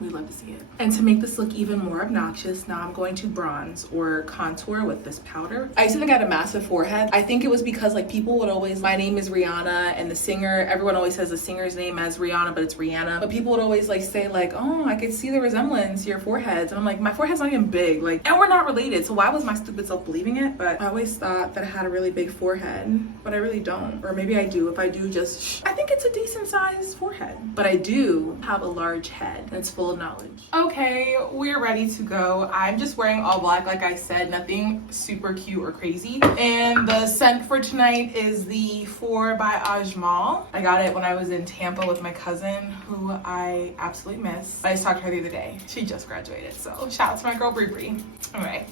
We love to see it. And to make this look even more obnoxious, now I'm going to bronze or contour with this powder. I used to think I had a massive forehead. I think it was because like people would always, my name is Rihanna, and the singer, everyone always says the singer's name as Rihanna, but it's Rihanna. But people would always like say like, oh, I could see the resemblance to your foreheads. And I'm like, my forehead's not even big, like, and we're not related. So why was my stupid self believing it? But I always thought that I had a really big forehead, but I really don't. Or maybe I do. If I do, just, I think it's a decent sized forehead, but I do have a large head and it's full of knowledge. Okay, we're ready to go. I'm just wearing all black, like I said, nothing super cute or crazy. And the scent for tonight is the 4 by Ajmal. I got it when I was in Tampa with my cousin, who I absolutely miss. I just talked to her the other day. She just graduated, so shout out to my girl Bree Bree. All right.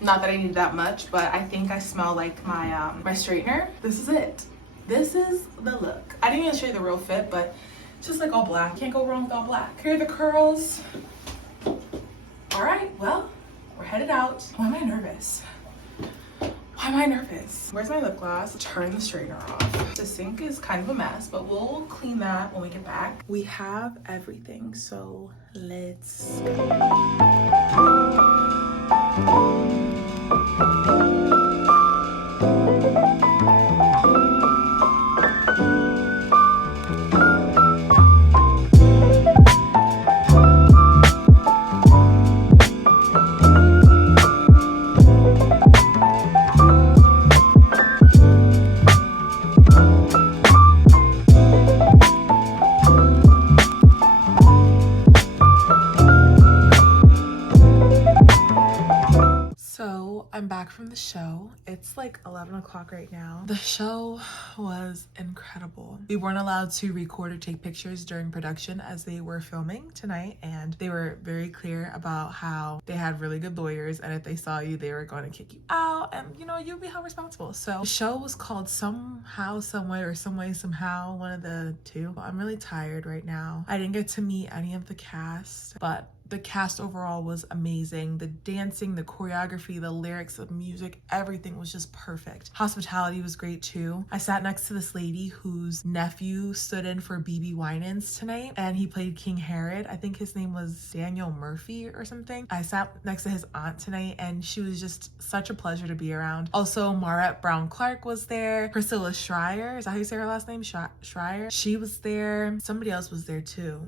Not that I need that much, but I think I smell like my my straightener. This is it. This is the look. I didn't even show you the real fit, but just like all black. Can't go wrong with all black. Here are the curls. All right, well, we're headed out. Why am I nervous? Why am I nervous? Where's my lip gloss? Turn the straightener off. The sink is kind of a mess, but we'll clean that when we get back. We have everything, so let's go. I'm back from the show. It's like 11 o'clock right now. The show was incredible. We weren't allowed to record or take pictures during production as they were filming tonight, and they were very clear about how they had really good lawyers, and if they saw you, they were going to kick you out, and you know, you'd be held responsible. So the show was called Somehow, Someway, or Some Way, Somehow, one of the two. I'm really tired right now. I didn't get to meet any of the cast, but the cast overall was amazing. The dancing, the choreography, the lyrics, the music, everything was just perfect. Hospitality was great too. I sat next to this lady whose nephew stood in for B.B. Winans tonight, and he played King Herod. I think his name was Daniel Murphy or something. I sat next to his aunt tonight, and she was just such a pleasure to be around. Also, Maurette Brown-Clark was there. Priscilla Schreier, is that how you say her last name? Schreier? She was there. Somebody else was there too.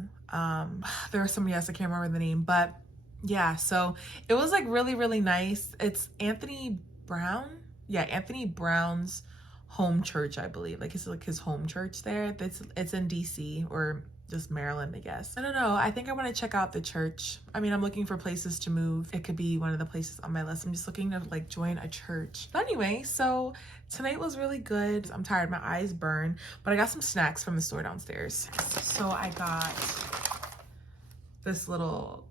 There was somebody else, I can't remember the name, but yeah, so it was like really, really nice. It's Anthony Brown. Yeah, Anthony Brown's home church, I believe. Like it's like his home church there. It's in DC or just Maryland, I guess. I don't know. I think I want to check out the church. I mean, I'm looking for places to move. It could be one of the places on my list. I'm just looking to like join a church. But anyway, so tonight was really good. I'm tired, my eyes burn, but I got some snacks from the store downstairs. So I got this little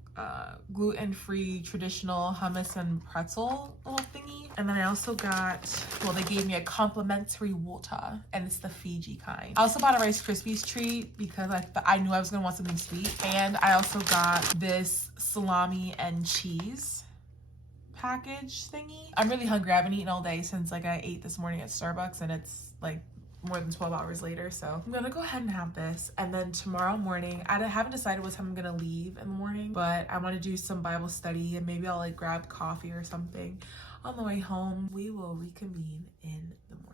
gluten-free traditional hummus and pretzel little thingy. And then I also got, well, they gave me a complimentary water, and it's the Fiji kind. I also bought a Rice Krispies treat because I knew I was gonna want something sweet. And I also got this salami and cheese package thingy. I'm really hungry. I haven't eaten all day since like I ate this morning at Starbucks, and it's like more than 12 hours later. So I'm gonna go ahead and have this, and then tomorrow morning, I haven't decided what time I'm gonna leave in the morning, but I want to do some Bible study, and maybe I'll like grab coffee or something on the way home. We will reconvene in the morning.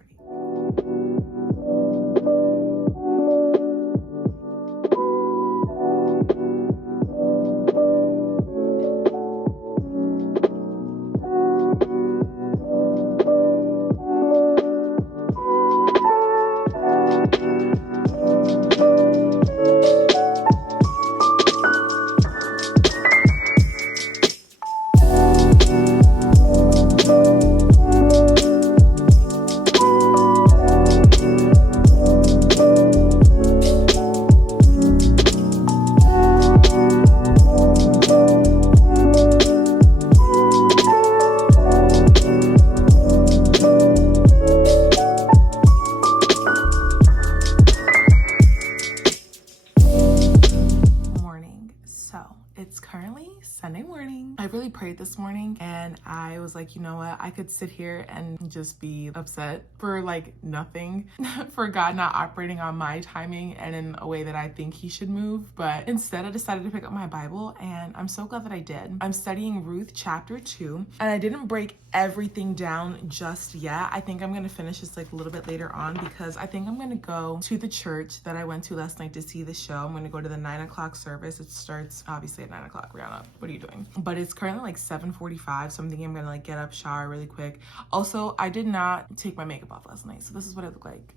morning, and I was like, you know what, I could sit here and just be upset for like nothing for God not operating on my timing and in a way that I think he should move. But instead I decided to pick up my Bible, and I'm so glad that I did. I'm studying Ruth chapter 2, and I didn't break everything down just yet. I think I'm gonna finish this like a little bit later on, because I think I'm gonna go to the church that I went to last night to see the show. I'm gonna go to the 9 o'clock service. It starts obviously at 9 o'clock. Rihanna, what are you doing? But it's currently like 7:45, so I'm thinking I'm gonna like get up, shower really quick. Also, I did not take my makeup off last night, so this is what it looked like.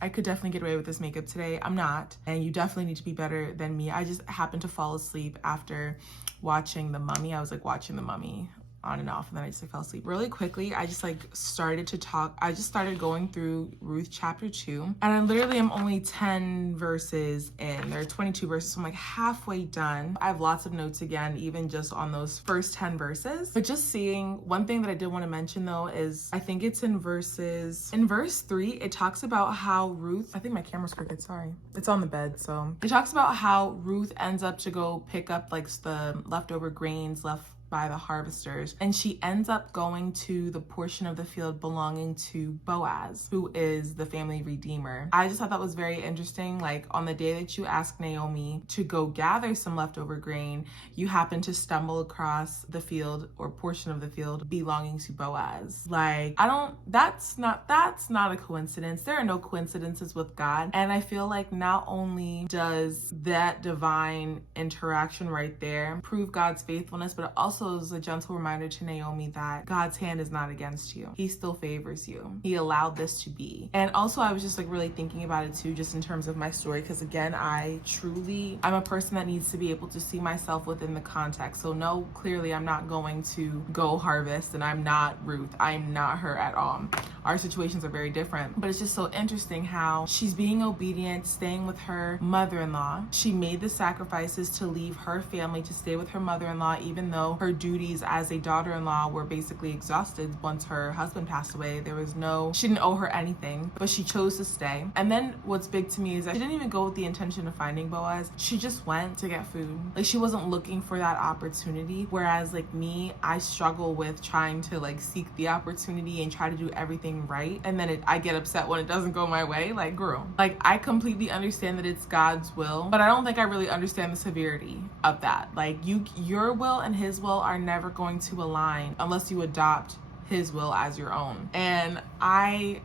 I could definitely get away with this makeup today. I'm not, and you definitely need to be better than me. I just happened to fall asleep after watching The Mummy. I was like watching The Mummy on and off, and then I just like fell asleep. Really quickly, I just like started to talk. I just started going through Ruth chapter 2, and I literally am only 10 verses in. There are 22 verses, so I'm like halfway done. I have lots of notes again, even just on those first 10 verses. But just seeing, one thing that I did want to mention though is, I think it's in verse 3, it talks about how Ruth, I think my camera's crooked, sorry. It's on the bed, so. It talks about how Ruth ends up to go pick up like the leftover grains left by the harvesters, and she ends up going to the portion of the field belonging to Boaz, who is the family redeemer. I just thought that was very interesting. Like, on the day that you ask Naomi to go gather some leftover grain, you happen to stumble across the field or portion of the field belonging to Boaz. Like, that's not a coincidence. There are no coincidences with God. And I feel like not only does that divine interaction right there prove God's faithfulness, but it also is a gentle reminder to Naomi that God's hand is not against you. He still favors you. He allowed this to be. And also, I was just like really thinking about it too, just in terms of my story, because again, I'm a person that needs to be able to see myself within the context. So no, clearly I'm not going to go harvest, and I'm not Ruth. I'm not her at all. Our situations are very different, but it's just so interesting how she's being obedient, staying with her mother-in-law. She made the sacrifices to leave her family to stay with her mother-in-law, even though her duties as a daughter-in-law were basically exhausted once her husband passed away. She didn't owe her anything, but she chose to stay. And then what's big to me is that she didn't even go with the intention of finding Boaz. She just went to get food. Like, she wasn't looking for that opportunity. Whereas like me, I struggle with trying to like seek the opportunity and try to do everything right. And then I get upset when it doesn't go my way. Like, girl, like, I completely understand that it's God's will, but I don't think I really understand the severity of that. Like, your will and his will are never going to align unless you adopt his will as your own. And I,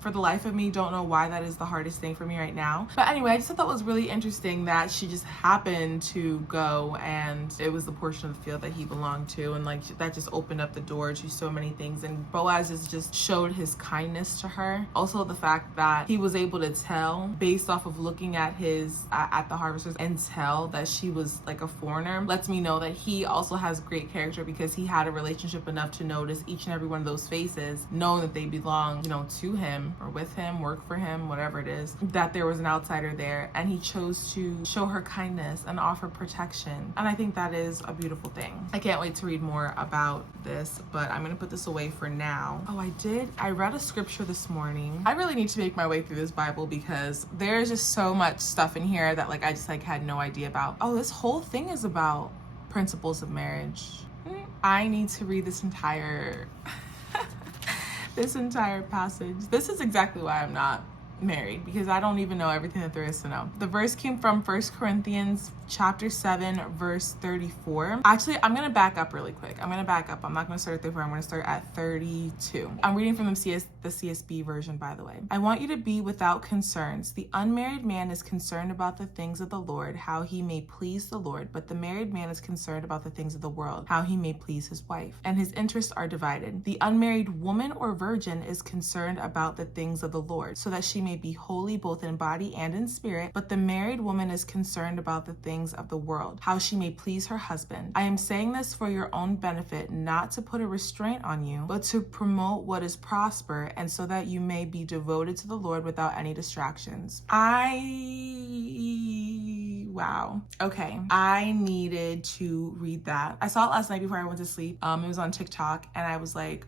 for the life of me, don't know why that is the hardest thing for me right now. But anyway, I just thought that was really interesting that she just happened to go, and it was the portion of the field that he belonged to, and like that just opened up the door to so many things. And Boaz just showed his kindness to her. Also, the fact that he was able to tell based off of looking at at the harvesters and tell that she was like a foreigner lets me know that he also has great character, because he had a relationship enough to notice each and every one of those faces, knowing that they belong, to him or with him, work for him, whatever it is, that there was an outsider there, and he chose to show her kindness and offer protection. And I think that is a beautiful thing. I can't wait to read more about this, but I'm gonna put this away for now. Oh, I read a scripture this morning. I really need to make my way through this Bible, because there's just so much stuff in here that like I just like had no idea about. Oh, this whole thing is about principles of marriage. I need to read this entire passage. This is exactly why I'm not married, because I don't even know everything that there is to know. The verse came from 1 Corinthians chapter 7 verse 34. Actually, I'm gonna back up really quick. I'm not gonna start at 34. I'm gonna start at 32. I'm reading from the CSB version, by the way. I want you to be without concerns. The unmarried man is concerned about the things of the Lord, how he may please the Lord, but the married man is concerned about the things of the world, how he may please his wife, and his interests are divided. The unmarried woman or virgin is concerned about the things of the Lord, so that she may be holy both in body and in spirit, but the married woman is concerned about the things of the world, how she may please her husband. I am saying this for your own benefit, not to put a restraint on you, but to promote what is prosper, and so that you may be devoted to the Lord without any distractions. Wow. Okay. I needed to read that. I saw it last night before I went to sleep. It was on TikTok, and I was like,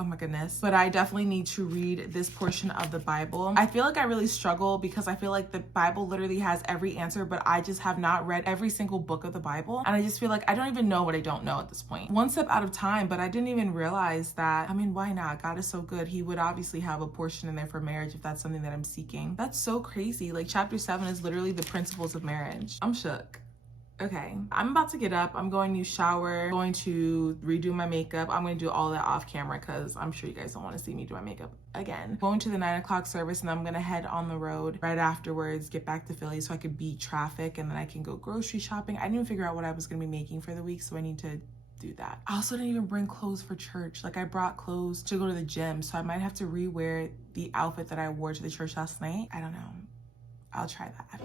oh my goodness. But I definitely need to read this portion of the Bible. I feel like I really struggle because I feel like the Bible literally has every answer, but I just have not read every single book of the Bible. And I just feel like I don't even know what I don't know at this point. One step out of time, but I didn't even realize that, I mean, why not? God is so good. He would obviously have a portion in there for marriage if that's something that I'm seeking. That's so crazy. Like chapter 7 is literally the principles of marriage. I'm shook. Okay, I'm about to get up. I'm going to shower, going to redo my makeup. I'm going to do all that off camera because I'm sure you guys don't want to see me do my makeup again. Going to the 9 o'clock service, and I'm going to head on the road right afterwards, get back to Philly so I could beat traffic, and then I can go grocery shopping. I didn't even figure out what I was going to be making for the week, so I need to do that. I also didn't even bring clothes for church. Like I brought clothes to go to the gym, so I might have to rewear the outfit that I wore to the church last night. I don't know. I'll try that.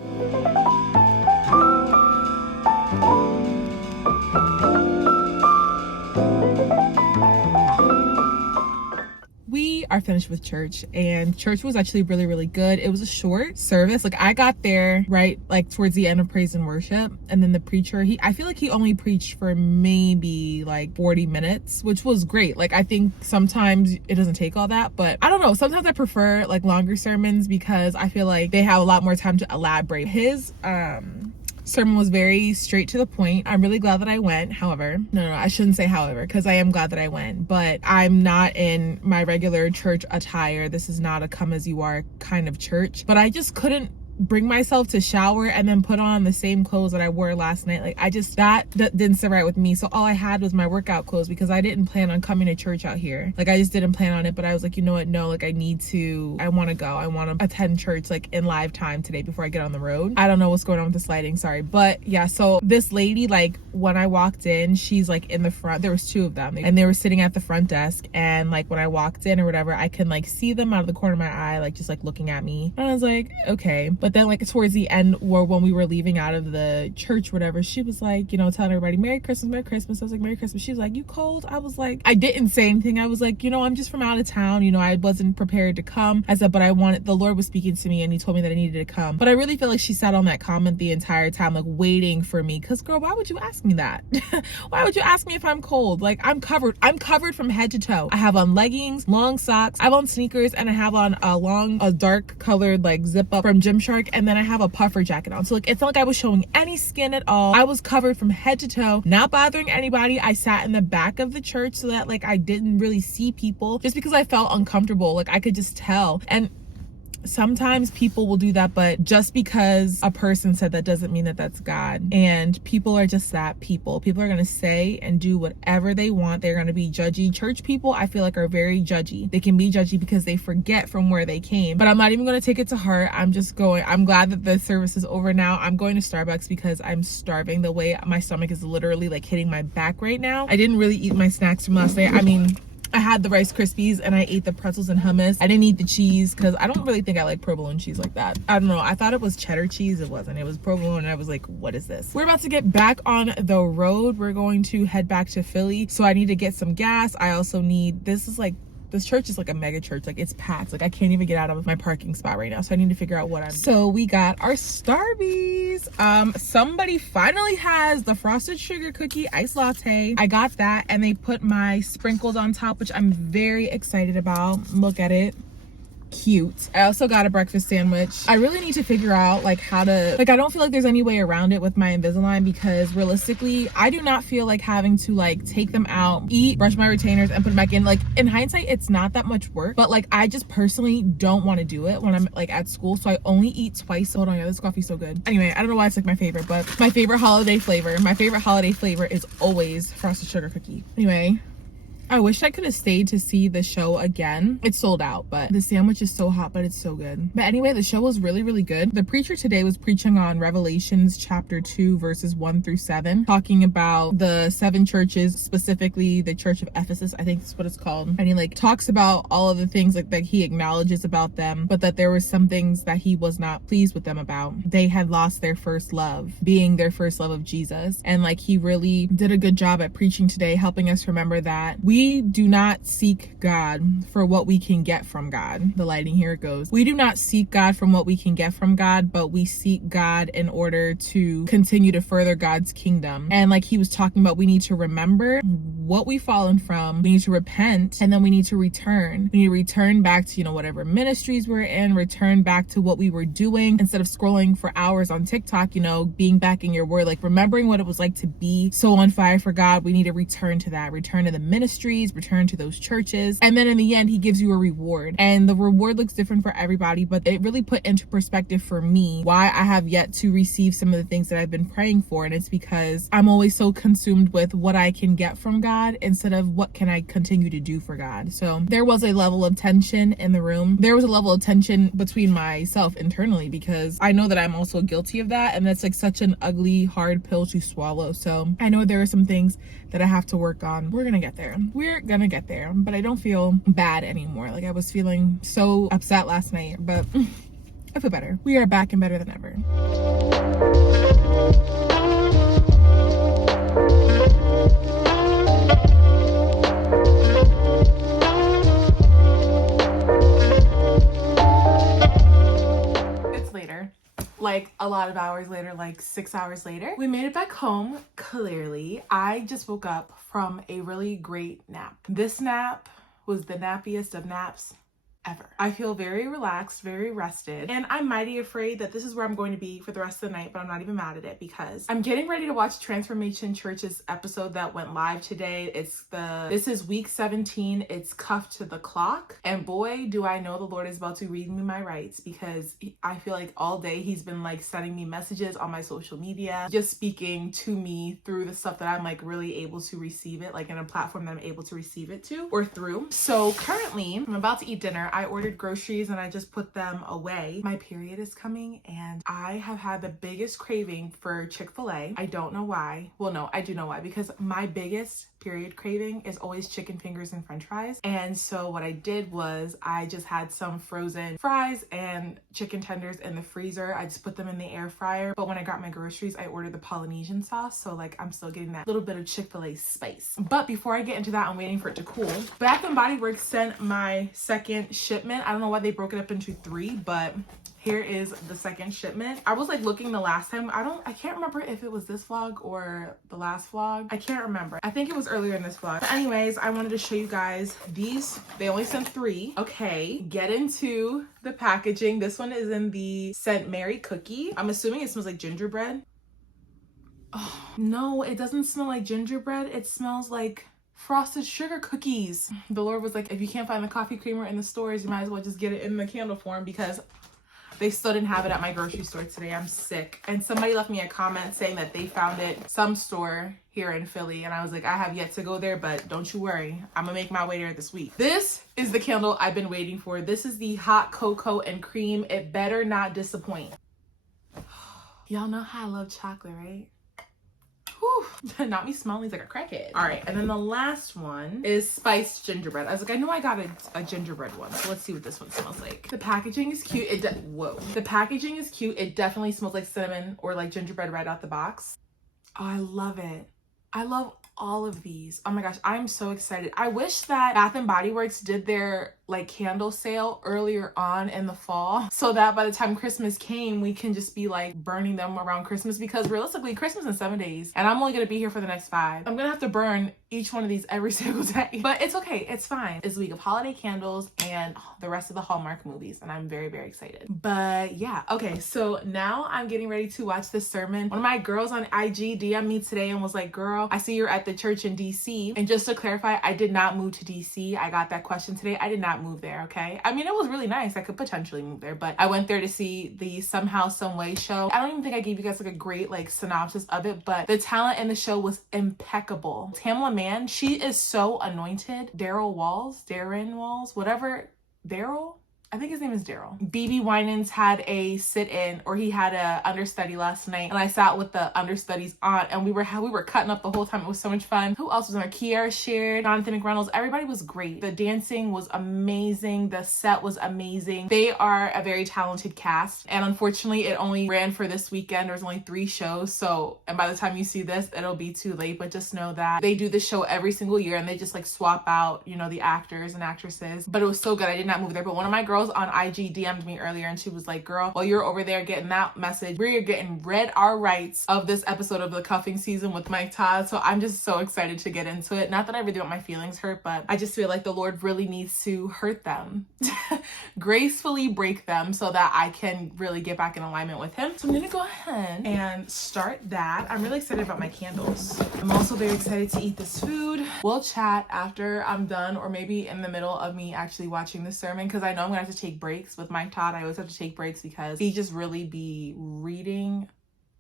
We are finished with church, and church was actually really good. It was a short service. Like I got there right like towards the end of praise and worship, and then the preacher, I feel like he only preached for maybe like 40 minutes, which was great. Like I think sometimes it doesn't take all that, but I don't know, sometimes I prefer like longer sermons because I feel like they have a lot more time to elaborate. His sermon was very straight to the point. I'm really glad that I went. However, no, I shouldn't say however, because I am glad that I went, but I'm not in my regular church attire. This is not a come as you are kind of church, but I just couldn't bring myself to shower and then put on the same clothes that I wore last night. Like I just, that didn't sit right with me. So all I had was my workout clothes because I didn't plan on coming to church out here. Like I just didn't plan on it, but I was like, you know what? No, like I want to go. I want to attend church like in live time today before I get on the road. I don't know what's going on with this lighting, sorry. But yeah, so this lady, like when I walked in, she's like in the front, there was 2 of them and they were sitting at the front desk. And like when I walked in or whatever, I can like see them out of the corner of my eye, like just like looking at me. And I was like, okay. But then like towards the end, or when we were leaving out of the church, whatever, she was like, you know, telling everybody Merry Christmas, Merry Christmas. I was like, Merry Christmas. She was like, you cold? I was like, I didn't say anything. I was like, you know, I'm just from out of town, you know, I wasn't prepared to come. I said, but the Lord was speaking to me and he told me that I needed to come. But I really feel like she sat on that comment the entire time, like waiting for me, because girl, why would you ask me that? Why would you ask me if I'm cold? Like I'm covered from head to toe. I have on leggings, long socks, I have on sneakers, and I have on a dark colored like zip up from Gymshark, and then I have a puffer jacket on. So like it's not like I was showing any skin at all. I was covered from head to toe, not bothering anybody. I sat in the back of the church so that like I didn't really see people, just because I felt uncomfortable. Like I could just tell. And sometimes people will do that, but just because a person said that doesn't mean that that's God. And people are just that. People are going to say and do whatever they want. They're going to be judgy. Church people, I feel like, are very judgy. They can be judgy because they forget from where they came. But I'm not even going to take it to heart. I'm glad that the service is over now. I'm going to Starbucks because I'm starving. The way my stomach is literally like hitting my back right now. I didn't really eat my snacks from last night. I mean, I had the Rice Krispies and I ate the pretzels and hummus. I didn't eat the cheese because I don't really think I like provolone cheese like that. I don't know. I thought it was cheddar cheese. It wasn't. It was provolone, and I was like, what is this? We're about to get back on the road. We're going to head back to Philly. So I need to get some gas. I also need, this church is like a mega church. Like it's packed. Like I can't even get out of my parking spot right now. So I need to figure out what I'm doing. So we got our Starbies. Somebody finally has the frosted sugar cookie iced latte. I got that, and they put my sprinkles on top, which I'm very excited about. Look at it. Cute. I also got a breakfast sandwich. I really need to figure out like how to, like I don't feel like there's any way around it with my Invisalign, because realistically I do not feel like having to like take them out, eat, brush my retainers, and put them back in. Like in hindsight it's not that much work, but like I just personally don't want to do it when I'm like at school, so I only eat twice. Hold on, yeah, this coffee's so good. Anyway, I don't know why it's like my favorite, but my favorite holiday flavor is always frosted sugar cookie. Anyway, I wish I could have stayed to see the show again. It's sold out, but the sandwich is so hot, but it's so good. But anyway, the show was really good. The preacher today was preaching on Revelations chapter 2 verses 1 through 7, talking about the 7 churches, specifically the church of Ephesus, I think that's what it's called. And he like talks about all of the things like that he acknowledges about them, but that there were some things that he was not pleased with them about. They had lost their first love, being their first love of Jesus. And like he really did a good job at preaching today, helping us remember that we do not seek God for what we can get from God. The lighting, here it goes. We do not seek God from what we can get from God, but we seek God in order to continue to further God's kingdom. And like he was talking about, we need to remember what we've fallen from. We need to repent, and then we need to return. We need to return back to, you know, whatever ministries we're in, return back to what we were doing instead of scrolling for hours on TikTok, you know, being back in your word, like remembering what it was like to be so on fire for God. We need to return to that, return to the ministries, return to those churches. And then in the end, he gives you a reward, and the reward looks different for everybody, but it really put into perspective for me why I have yet to receive some of the things that I've been praying for. And it's because I'm always so consumed with what I can get from God instead of what can I continue to do for God. So there was a level of tension in the room. There was a level of tension between myself internally, because I know that I'm also guilty of that, and that's like such an ugly, hard pill to swallow. So I know there are some things that I have to work on. We're gonna get there. We're gonna get there. But I don't feel bad anymore. Like I was feeling so upset last night, but I feel better. We are back and better than ever. It's later. Like a lot of hours later, like 6 hours later. We made it back home, clearly. I just woke up from a really great nap. This nap was the nappiest of naps ever. I feel very relaxed, very rested, and I'm mighty afraid that this is where I'm going to be for the rest of the night, but I'm not even mad at it because I'm getting ready to watch Transformation Church's episode that went live today. This is week 17. It's Cuffed to the Clock, and boy, do I know the Lord is about to read me my rights, because I feel like all day he's been like sending me messages on my social media, just speaking to me through the stuff that I'm like really able to receive it, like in a platform that I'm able to receive it to or through. So currently I'm about to eat dinner. I ordered groceries and I just put them away. My period is coming and I have had the biggest craving for Chick-fil-A. I don't know why. Well, no, I do know why, because my biggest period craving is always chicken fingers and french fries. And so what I did was I just had some frozen fries and chicken tenders in the freezer. I just put them in the air fryer. But when I got my groceries, I ordered the Polynesian sauce. So like I'm still getting that little bit of Chick-fil-A spice. But before I get into that, I'm waiting for it to cool. Bath & Body Works sent my second shipment. I don't know why they broke it up into 3, but here is the second shipment. I was like looking the last time. I can't remember if it was this vlog or the last vlog. I can't remember. I think it was earlier in this vlog. But anyways, I wanted to show you guys these. They only sent 3. Okay, get into the packaging. This one is in the St. Mary cookie. I'm assuming it smells like gingerbread. Oh, no, it doesn't smell like gingerbread. It smells like frosted sugar cookies. The Lord was like, if you can't find the coffee creamer in the stores, you might as well just get it in the candle form, because they still didn't have it at my grocery store today. I'm sick. And somebody left me a comment saying that they found it some store here in Philly. And I was like, I have yet to go there, but don't you worry. I'm gonna make my way there this week. This is the candle I've been waiting for. This is the hot cocoa and cream. It better not disappoint. Y'all know how I love chocolate, right? Whew. Not me smelling like a crackhead. All right, and then the last one is spiced gingerbread. I was like, I know I got a gingerbread one, so let's see what this one smells like. The packaging is cute. Whoa. The packaging is cute. It definitely smells like cinnamon or like gingerbread right out the box. Oh, I love it. I love all of these. Oh my gosh, I'm so excited. I wish that Bath & Body Works did their like candle sale earlier on in the fall, so that by the time Christmas came, we can just be like burning them around Christmas, because realistically Christmas is 7 days and I'm only gonna be here for the next 5. I'm gonna have to burn each one of these every single day, but it's okay, it's fine. It's a week of holiday candles and the rest of the Hallmark movies, and I'm very, very excited. But yeah, okay, so now I'm getting ready to watch this sermon. One of my girls on IG DM'd me today and was like, girl, I see you're at the church in DC. And just to clarify, I did not move to DC. I got that question today. I did not move there, okay? I mean, it was really nice. I could potentially move there, but I went there to see the Somehow Someway show. I don't even think I gave you guys like a great like synopsis of it, but the talent in the show was impeccable. Tamla Mann, she is so anointed. Darren Walls, whatever. Daryl? I think his name is Daryl. BB Winans had a sit-in, or he had a understudy last night, and I sat with the understudy's aunt, and we were cutting up the whole time. It was so much fun. Who else was on there? Kiara shared, Jonathan McReynolds. Everybody was great. The dancing was amazing. The set was amazing. They are a very talented cast, and unfortunately, it only ran for this weekend. There's only 3 shows, so, and by the time you see this, it'll be too late, but just know that they do this show every single year, and they just like swap out, you know, the actors and actresses. But it was so good. I did not move there, but one of my girls girls on IG DM'd me earlier and she was like, girl, while you're over there getting that message, we're getting read our rights of this episode of the cuffing season with Mike Todd. So I'm just so excited to get into it. Not that I really want my feelings hurt, but I just feel like the Lord really needs to hurt them, gracefully break them so that I can really get back in alignment with him. So I'm gonna go ahead and start that. I'm really excited about my candles. I'm also very excited to eat this food. We'll chat after I'm done, or maybe in the middle of me actually watching the sermon, because I know I'm gonna have to take breaks with Mike Todd. I always have to take breaks because he just really be reading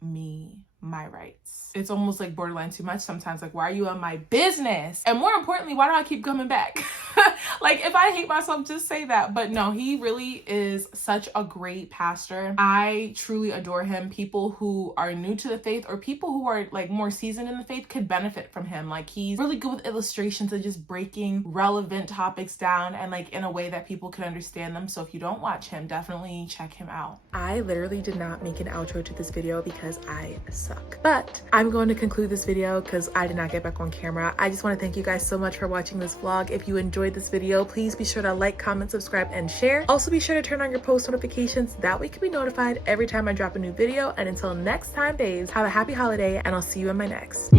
me my rights. It's almost like borderline too much sometimes. Like, why are you on my business? And more importantly, why do I keep coming back? Like, if I hate myself, just say that. But no, he really is such a great pastor. I truly adore him. People who are new to the faith or people who are like more seasoned in the faith could benefit from him. Like, he's really good with illustrations and just breaking relevant topics down and like in a way that people could understand them. So if you don't watch him, definitely check him out. I literally did not make an outro to this video because I suck. But I'm going to conclude this video because I did not get back on camera. I just want to thank you guys so much for watching this vlog. If you enjoyed this video, please be sure to like, comment, subscribe, and share. Also be sure to turn on your post notifications. That way you can be notified every time I drop a new video. And until next time, babes, have a happy holiday and I'll see you in my next.